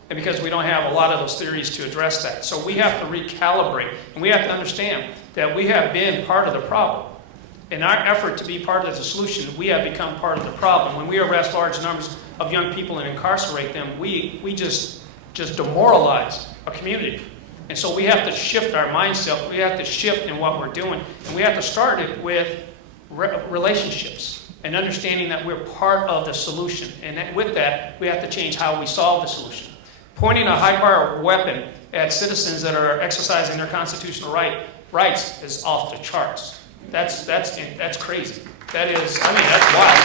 And because we don't have a lot of those theories to address that. So we have to recalibrate, and we have to understand that we have been part of the problem. In our effort to be part of the solution, we have become part of the problem. When we arrest large numbers of young people and incarcerate them, we just demoralize a community. And so we have to shift our mindset. We have to shift in what we're doing. And we have to start it with relationships and understanding that we're part of the solution. And with that, we have to change how we solve the solution. Pointing a high-powered weapon at citizens that are exercising their constitutional rights is off the charts. That's crazy. That's wild.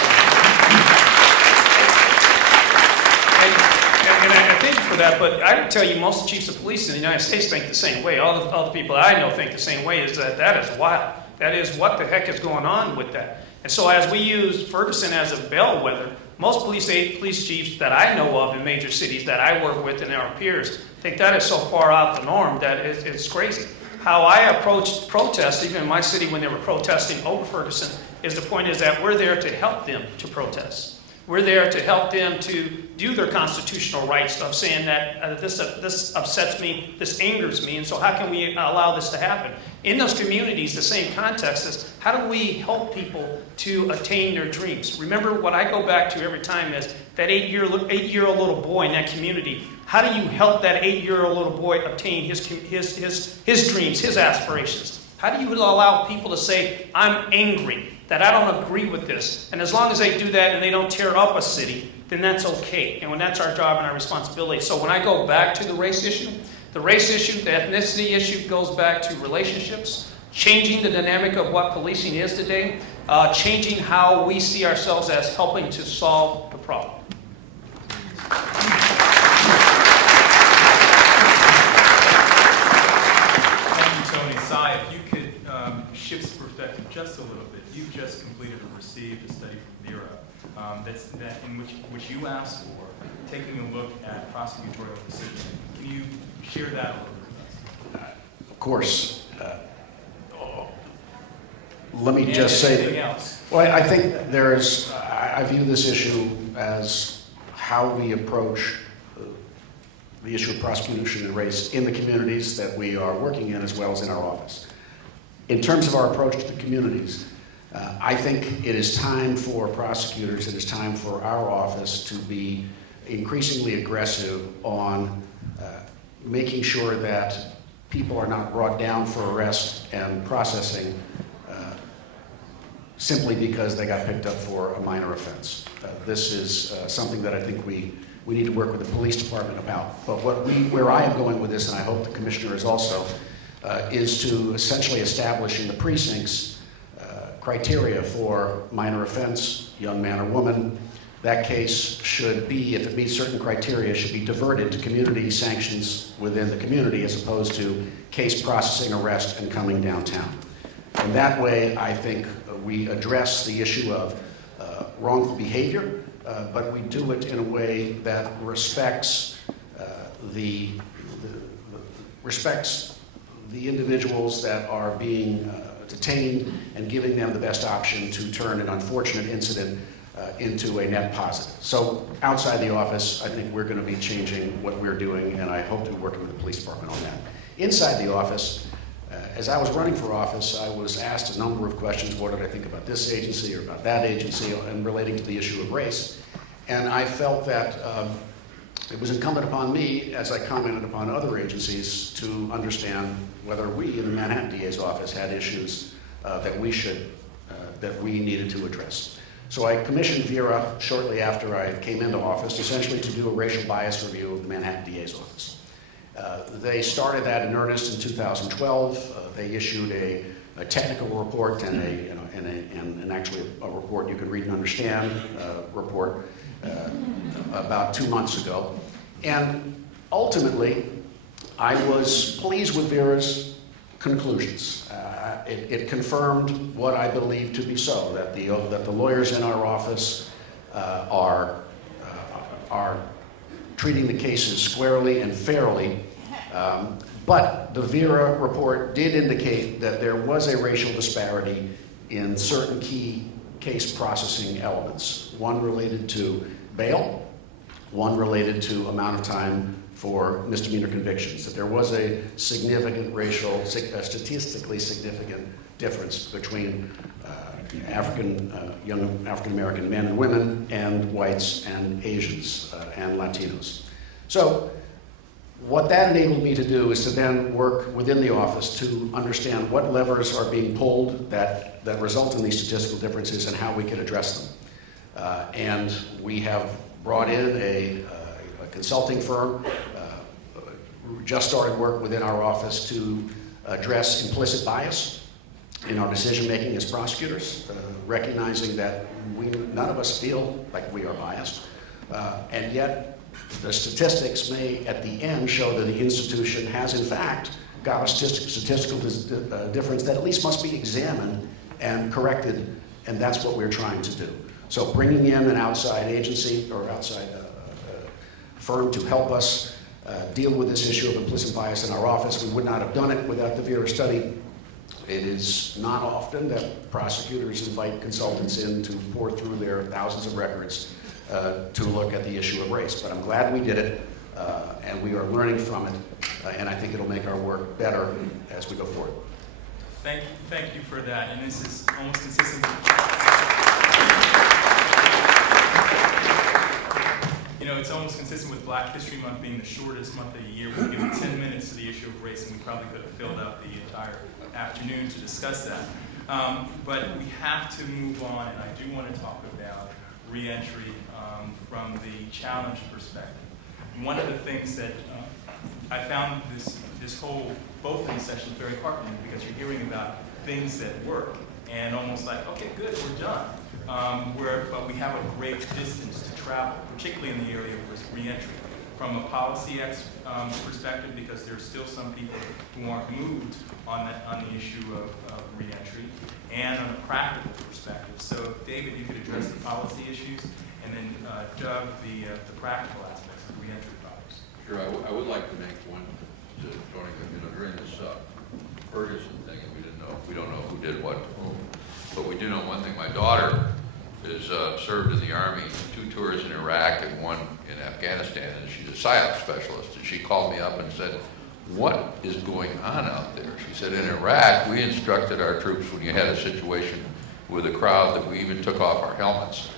And I thank you for that, but I would tell you most chiefs of police in the United States think the same way. All the people that I know think the same way, is that is wild. That is, what the heck is going on with that? And so as we use Ferguson as a bellwether, most police chiefs that I know of in major cities that I work with and our peers think that is so far out the norm that it's crazy. How I approached protests, even in my city when they were protesting over Ferguson, is the point is that we're there to help them to protest. We're there to help them to do their constitutional rights of saying that this upsets me, this angers me, and so how can we allow this to happen? In those communities, the same context is how do we help people to attain their dreams? Remember, what I go back to every time is that 8-year-old little boy in that community. How do you help that 8-year-old little boy obtain his dreams, his aspirations? How do you allow people to say, I'm angry, that I don't agree with this? And as long as they do that and they don't tear up a city, then that's okay. And when that's our job and our responsibility. So when I go back to the race issue, the ethnicity issue goes back to relationships, changing the dynamic of what policing is today, changing how we see ourselves as helping to solve the problem. If you could shift perspective just a little bit. You've just completed or received a study from Bureau in which you for taking a look at prosecutorial decision. Can you share that a little bit with us? Of course. Let me And just say anything that, else? well, I think I view this issue as how we approach the issue of prosecution and race in the communities that we are working in as well as in our office. In terms of our approach to the communities, I think it is time for prosecutors, it is time for our office to be increasingly aggressive on making sure that people are not brought down for arrest and processing simply because they got picked up for a minor offense. This is something that I think we need to work with the police department about. But where I am going with this, and I hope the commissioner is also, is to essentially establish in the precincts criteria for minor offense, young man or woman. That case should be, if it meets certain criteria, should be diverted to community sanctions within the community as opposed to case processing, arrest, and coming downtown. And that way, I think we address the issue of wrongful behavior, but we do it in a way that respects the individuals that are being detained and giving them the best option to turn an unfortunate incident into a net positive. So outside the office, I think we're going to be changing what we're doing, and I hope to be working with the police department on that. Inside the office, as I was running for office, I was asked a number of questions. What did I think about this agency or about that agency, and relating to the issue of race? And I felt that it was incumbent upon me, as I commented upon other agencies, to understand whether we in the Manhattan DA's office had issues that we needed to address. So I commissioned Vera shortly after I came into office, essentially to do a racial bias review of the Manhattan DA's office. They started that in earnest in 2012. They issued a technical report and actually a report you could read and understand report about 2 months ago. And ultimately, I was pleased with Vera's conclusions. It confirmed what I believe to be so, that the lawyers in our office are treating the cases squarely and fairly. But the Vera report did indicate that there was a racial disparity in certain key case processing elements. One related to bail, one related to amount of time for misdemeanor convictions. That there was a significant statistically significant difference between young African-American men and women and whites and Asians and Latinos. So what that enabled me to do is to then work within the office to understand what levers are being pulled that result in these statistical differences and how we can address them. And we have brought in a consulting firm, just started work within our office to address implicit bias in our decision-making as prosecutors, recognizing that none of us feel like we are biased, and yet the statistics may, at the end, show that the institution has, in fact, got a statistical difference that at least must be examined and corrected, and that's what we're trying to do. So bringing in an outside agency or outside firm to help us deal with this issue of implicit bias in our office. We would not have done it without the Vera study. It is not often that prosecutors invite consultants in to pour through their thousands of records to look at the issue of race. But I'm glad we did it, and we are learning from it, and I think it'll make our work better as we go forward. Thank you for that. And this is almost consistent. You know, it's almost consistent with Black History Month being the shortest month of the year. We're giving 10 minutes to the issue of race, and we probably could have filled out the entire afternoon to discuss that. But we have to move on, and I do want to talk about reentry from the challenge perspective. One of the things that I found both of these sessions very heartening, because you're hearing about things that work, and almost like, okay, good, we're done. But we have a great distance to travel, particularly in the area of reentry. From a policy perspective, because there's still some people who aren't moved on the issue of reentry, and on a practical perspective. So, David, you could address the policy issues, and then Doug, the practical aspects of reentry topics. Sure, I would like to make one to Tony, during this Ferguson thing, and we don't know who did what to whom, but we do know one thing. My daughter is served in the Army, 2 tours in Iraq and 1 in Afghanistan, and she's a PSYOP specialist, and she called me up and said, what is going on out there? She said, in Iraq, we instructed our troops when you had a situation with a crowd that we even took off our helmets,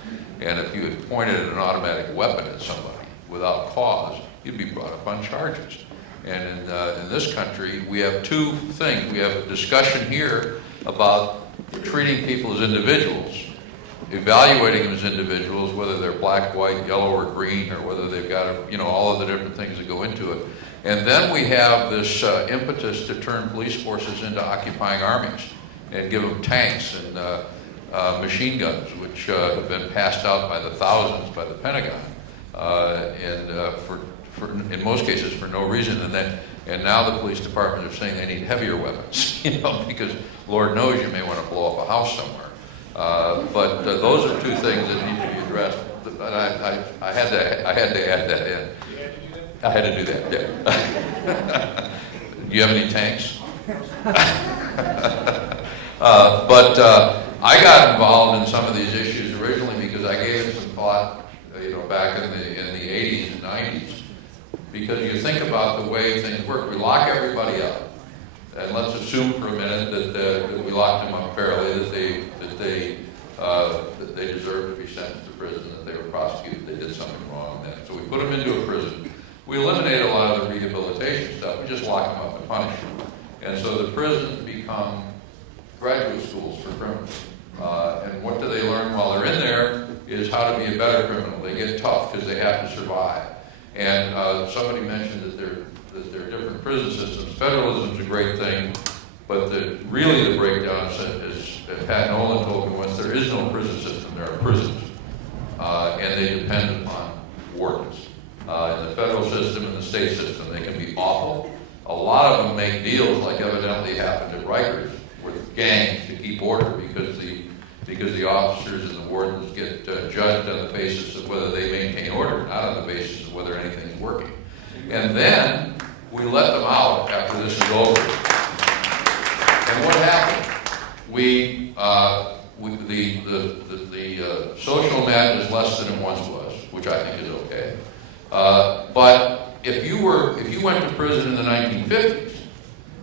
and if you had pointed an automatic weapon at somebody without cause, you'd be brought up on charges. And in this country, we have 2 things. We have a discussion here about treating people as individuals, evaluating them as individuals, whether they're black, white, yellow, or green, or whether they've got, all of the different things that go into it. And then we have this impetus to turn police forces into occupying armies and give them tanks and machine guns, which have been passed out by the thousands by the Pentagon, in most cases for no reason. And now the police department are saying they need heavier weapons, because Lord knows you may want to blow up a house somewhere. But those are 2 things that need to be addressed. But I had to add that in. I had to do that. Yeah. Do you have any tanks? But I got involved in some of these issues originally because I gave it some thought, back in the 80s and 90s. Because you think about the way things work, we lock everybody up, and let's assume for a minute that we locked them up fairly, that they deserve to be sentenced to prison, that they were prosecuted, they did something wrong. So we put them into a prison. We eliminate a lot of the rehabilitation stuff. We just lock them up and punish them. And so the prisons become graduate schools for criminals. And what do they learn while they're in there is how to be a better criminal. They get tough because they have to survive. And somebody mentioned that there are different prison systems. Federalism is a great thing, but really the breakdown is, as Pat Nolan told me once, there is no prison system. There are prisons, and they depend upon wardens. In the federal system and the state system, they can be awful. A lot of them make deals, like evidently happened at Rikers, with gangs to keep order because the officers and the wardens get judged on the basis of whether they maintain order, not on the basis of whether anything is working. And then we let them out after this is over. And what happened? The social net is less than it once was, which I think is okay. But if you went to prison in the 1950s,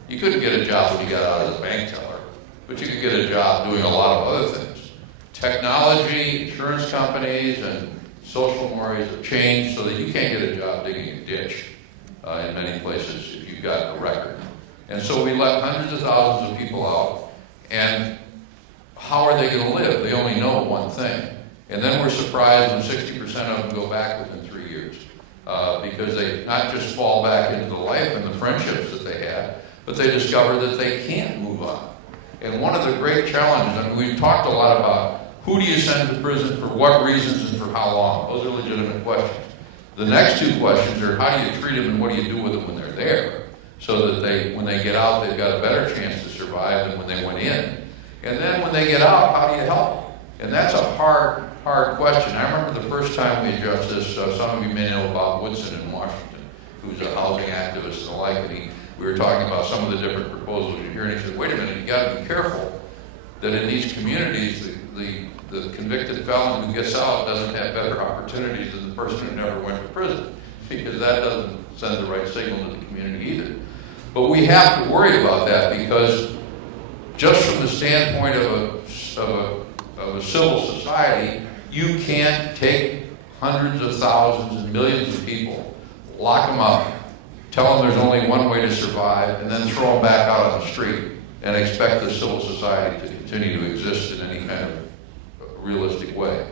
you couldn't get a job when you got out as a bank teller, but you could get a job doing a lot of other things. Technology, insurance companies, and social mores have changed so that you can't get a job digging a ditch in many places if you've got a record. And so we let hundreds of thousands of people out, and how are they going to live? They only know one thing. And then we're surprised when 60% of them go back within 3 years because they not just fall back into the life and the friendships that they had, but they discover that they can't move on. And one of the great challenges, we've talked a lot about who do you send to prison, for what reasons, and for how long? Those are legitimate questions. The next 2 questions are how do you treat them and what do you do with them when they're there, so that when they get out, they've got a better chance to survive than when they went in. And then when they get out, how do you help them? And that's a hard question. I remember the first time we addressed this, some of you may know Bob Woodson in Washington, who's a housing activist and the like, and we were talking about some of the different proposals you hear, and he said, wait a minute, you got to be careful that in these communities, the convicted felon who gets out doesn't have better opportunities than the person who never went to prison, because that doesn't send the right signal to the community either. But we have to worry about that, because just from the standpoint of a civil society, you can't take hundreds of thousands and millions of people, lock them up, tell them there's only one way to survive, and then throw them back out on the street and expect the civil society to continue to exist in any kind of realistic way.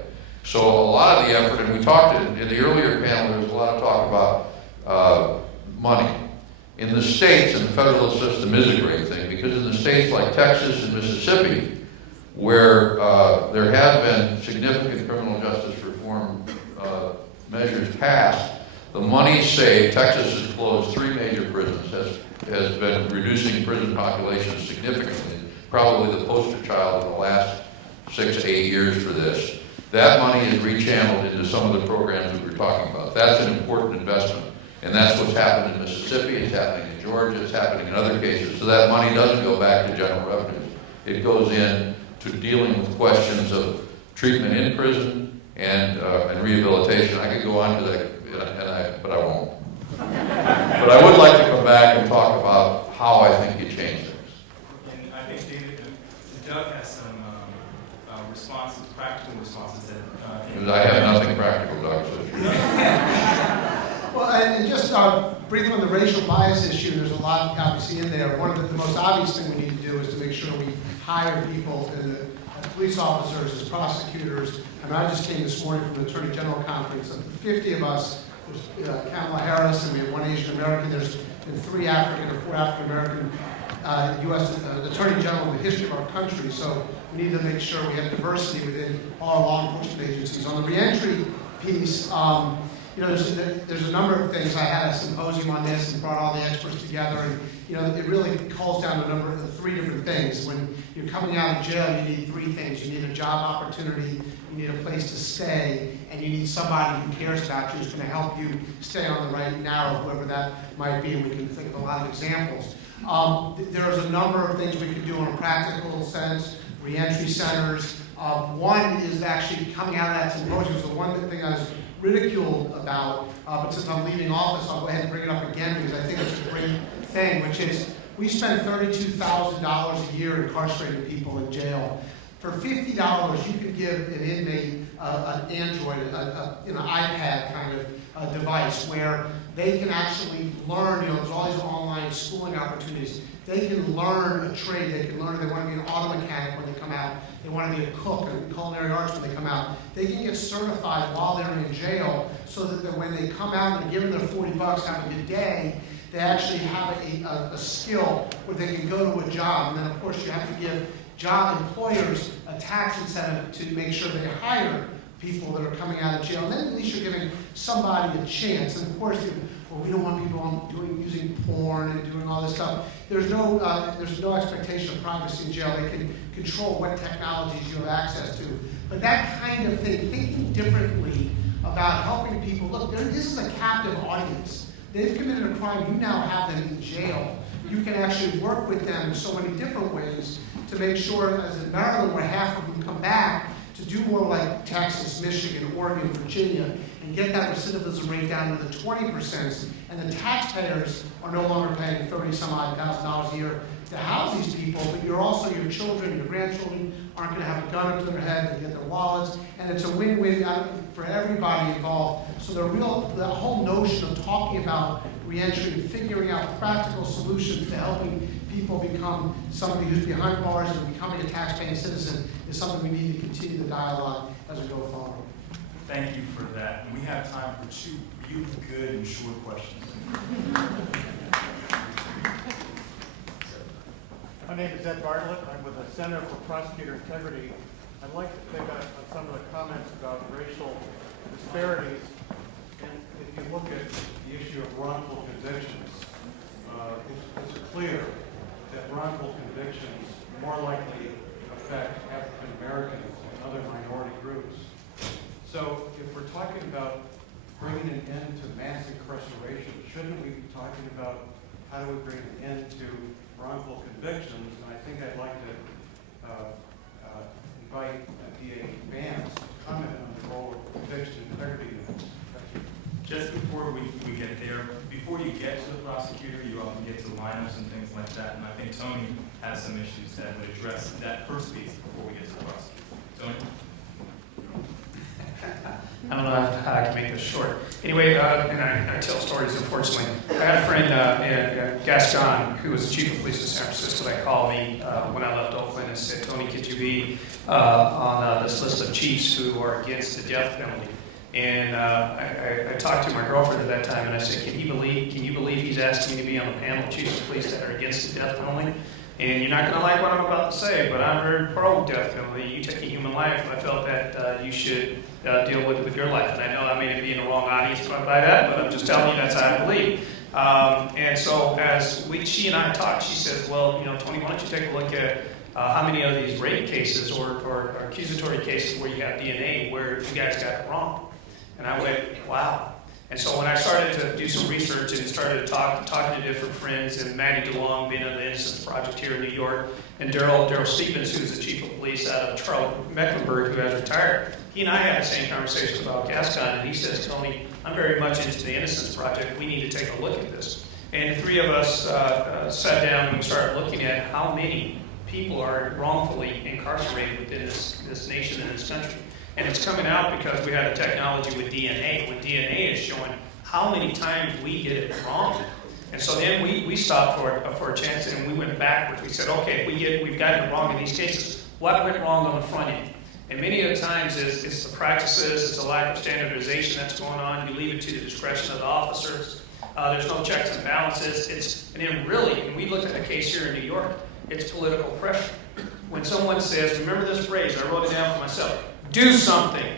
So a lot of the effort, and we talked in the earlier panel, there was a lot of talk about money. In the states, and the federal system is a great thing, because in the states like Texas and Mississippi, where there have been significant criminal justice reform measures passed, the money saved. Texas has closed 3 major prisons, has been reducing prison populations significantly, probably the poster child in the last 6 to 8 years for this. that money is rechanneled into some of the programs that we're talking about. That's an important investment. And that's what's happened in Mississippi, it's happening in Georgia, it's happening in other cases. So that money doesn't go back to general revenues. It goes in to dealing with questions of treatment in prison and rehabilitation. I could go on to that, but I won't. But I would like to come back and talk about how I think you change things. And I think David, Doug has some responses, practical responses that. Because I have nothing practical, Doug. So. Well, and just briefly on the racial bias issue, there's a lot obviously in there. One of the most obvious thing we need to do is to make sure we hire people as police officers, as prosecutors. I mean, I just came this morning from the Attorney General Conference. Of the 50 of us, there's Kamala Harris, and we have one Asian American. There's been 3 African or 4 African American U.S. Attorney General in the history of our country. So we need to make sure we have diversity within all law enforcement agencies. On the reentry piece, you know, there's a number of things. I had a symposium on this and brought all the experts together, and you know, it really calls down to a number of 3 different things. When you're coming out of jail, you need 3 things. You need a job opportunity, you need a place to stay, and you need somebody who cares about you, who's going to help you stay on the right and narrow, whoever that might be. And we can think of a lot of examples. There's a number of things we can do in a practical sense. Reentry centers. One is actually coming out of that symposium. The one thing I was ridiculed about, but since I'm leaving office, I'll go ahead and bring it up again because I think it's a great thing, which is we spend $32,000 a year incarcerating people in jail. For $50, you can give an inmate an Android, an iPad kind of device where they can actually learn. You know, there's all these online schooling opportunities. They can learn a trade. They can learn. They want to be an auto mechanic when they come out. They want to be a cook and culinary arts when they come out. They can get certified while they're in jail, so that when they come out and give them their $40, have a good day, they actually have a skill where they can go to a job. And then, of course, you have to give job employers a tax incentive to make sure they hire people that are coming out of jail. And then at least you're giving somebody a chance. And of course, well, we don't want people using porn and doing all this stuff. There's no expectation of privacy in jail. They can control what technologies you have access to. But that kind of thing, thinking differently about helping people. Look, this is a captive audience. They've committed a crime. You now have them in jail. You can actually work with them in so many different ways to make sure, as in Maryland, where half of them come back, to do more like Texas, Michigan, Oregon, Virginia, and get that recidivism rate down to the 20%. And the taxpayers are no longer paying $30,000 a year to house these people, but you're also, your children, your grandchildren aren't going to have a gun up to their head to get their wallets, and it's a win-win for everybody involved. So the whole notion of talking about reentry and figuring out practical solutions to helping people become somebody who's behind bars and becoming a taxpaying citizen is something we need to continue the dialogue as we go forward. Thank you for that. And we have time for 2 really good and short questions. My name is Ed Bartlett. I'm with the Center for Prosecutor Integrity. I'd like to pick up on some of the comments about racial disparities. And if you look at the issue of wrongful convictions, it's clear that wrongful convictions more likely affect African Americans and other minority groups. So if we're talking about bringing an end to mass incarceration, shouldn't we be talking about how do we bring an end to wrongful convictions? And I think I'd like to invite DA Vance to comment on the role of conviction integrity. Just before we get there, before you get to the prosecutor, you often get to lineups and things like that, and I think Tony has some issues that would address that first piece before we get to the prosecutor. Tony? I don't know how I can make this short. Anyway, and I tell stories, unfortunately. I had a friend, Gaston, who was the chief of police in San Francisco, that called me when I left Oakland and said, Tony, could you be on this list of chiefs who are against the death penalty? And I talked to my girlfriend at that time, and I said, can you believe he's asking me to be on the panel of chiefs of police that are against the death penalty? And you're not going to like what I'm about to say, but I'm very pro-death penalty. You take a human life, and I felt that you should deal with your life. And I know I may be in the wrong audience by that, but I'm just telling you that's how I believe. And so as she and I talked, she says, well, Tony, why don't you take a look at how many of these rape cases or accusatory cases where you have DNA where you guys got it wrong? And I went, wow. And so when I started to do some research and started talking to different friends, and Matty DeLong being on the Innocence Project here in New York, and Daryl Stevens, who's the chief of police out of Charlotte, Mecklenburg, who has retired, he and I had the same conversation about Gascon, and he says, Tony, I'm very much into the Innocence Project. We need to take a look at this. And the three of us sat down and we started looking at how many people are wrongfully incarcerated within this nation and this country. And it's coming out because we had a technology with DNA. When DNA is showing how many times we get it wrong. And so then we stopped for a chance and we went backwards. We said, okay, we've gotten it wrong in these cases. What went wrong on the front end? And many of the times it's the practices, it's the lack of standardization that's going on. You leave it to the discretion of the officers. There's no checks and balances. And then really, when we looked at the case here in New York, it's political pressure. When someone says, remember this phrase, I wrote it down for myself, do something,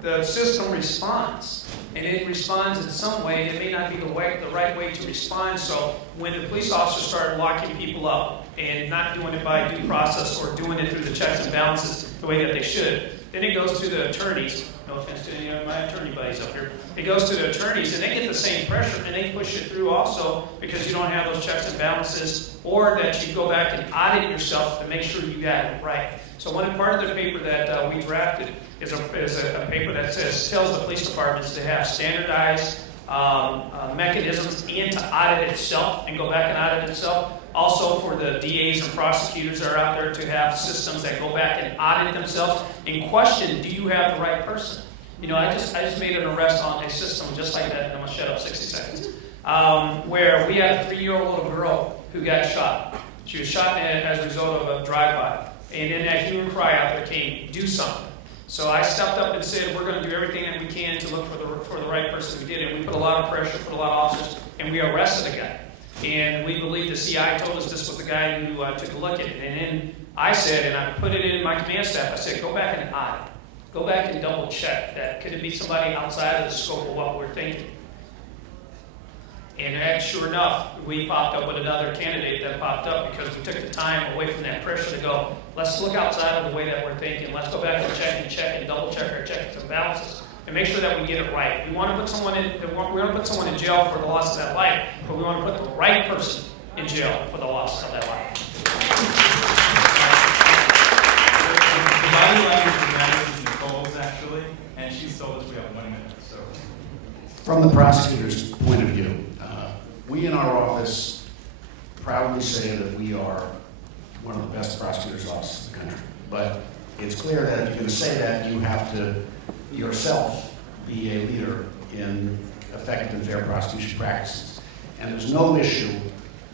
the system responds. And it responds in some way, and it may not be the right way to respond. So when the police officers start locking people up and not doing it by due process or doing it through the checks and balances the way that they should, then it goes to the attorneys. No offense to any of my attorney buddies up here. It goes to the attorneys, and they get the same pressure, and they push it through also because you don't have those checks and balances, or that you go back and audit yourself to make sure you got it right. So one part of the paper that we drafted is a paper that tells the police departments to have standardized mechanisms and to audit itself and go back and audit itself. Also for the DAs and prosecutors that are out there to have systems that go back and audit themselves and question, do you have the right person? You know, I just made an arrest on a system just like that, and I'm going to shut up 60 seconds, where we had a 3-year-old little girl who got shot. She was shot as a result of a drive-by. And then that human cry out there came, do something. So I stepped up and said, we're going to do everything that we can to look for the right person. We did, and we put a lot of pressure, put a lot of officers, and we arrested a guy. And we believe the CI told us this was the guy who took a look at it. And then I said, and I put it in my command staff, I said, go back and audit. Go back and double check that. Could it be somebody outside of the scope of what we're thinking? And sure enough, we popped up with another candidate that popped up because we took the time away from that pressure to go, let's look outside of the way that we're thinking. Let's go back and check and double check our checks and balances and make sure that we get it right. We want to put someone in jail for the loss of that life, but we want to put the right person in jail for the loss of that life. The body language of that is Nicole's actually, and she's told us we have 1 minute. So, From the prosecutor's point of view, we in our office proudly say that we are one of the best prosecutors' offices in the country. But it's clear that if you're going to say that, you have to yourself be a leader in effective and fair prosecution practices. And there's no issue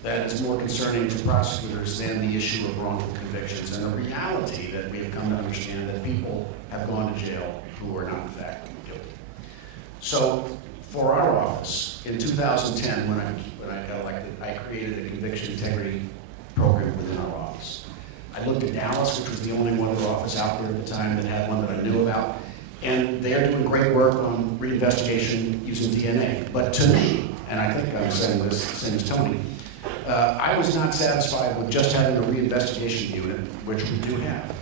that is more concerning to prosecutors than the issue of wrongful convictions and the reality that we have come to understand that people have gone to jail who are not in fact guilty. So for our office, in 2010, when I got elected, I created a conviction integrity program within our office. I looked at Dallas, which was the only one other office out there at the time that had one that I knew about, and they are doing great work on reinvestigation using DNA. But to me, and I think I'm saying this the same as Tony, I was not satisfied with just having a reinvestigation unit, which we do have.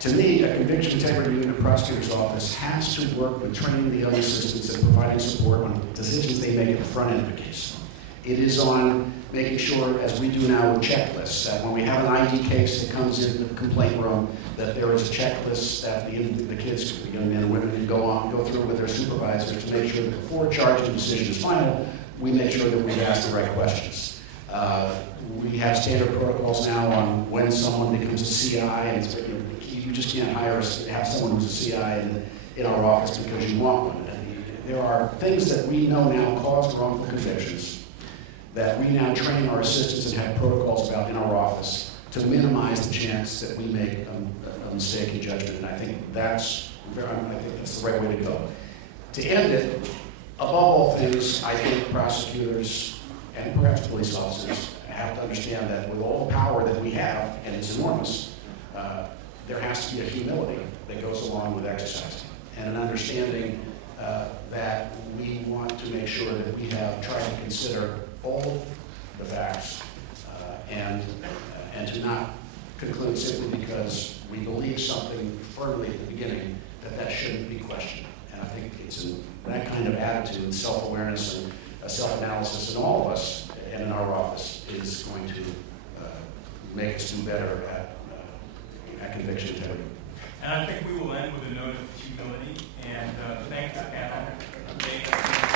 To me, a conviction integrity unit in a prosecutor's office has to work with training the other assistants and providing support on decisions they make at the front end of the case. It is on making sure, as we do now with checklists, that when we have an ID case that comes into the complaint room, that there is a checklist that the kids, the young men and women, can go through with their supervisors to make sure that before a charge and decision is final, we make sure that we ask the right questions. We have standard protocols now on when someone becomes a CI, and it's, you just can't have someone who's a CI in our office because you want one. And there are things that we know now cause wrongful convictions that we now train our assistants and have protocols about in our office to minimize the chance that we make a mistake in judgment. And I think that's the right way to go. To end it, above all things, I think prosecutors and perhaps police officers have to understand that with all the power that we have, and it's enormous, there has to be a humility that goes along with exercising, and an understanding that we want to make sure that we have tried to consider all the facts and to not conclude simply because we believe something firmly at the beginning that shouldn't be questioned. And I think it's in that kind of attitude, self-awareness and self-analysis in all of us and in our office is going to make us do better at conviction integrity. And I think we will end with a note of humility and thank the panel.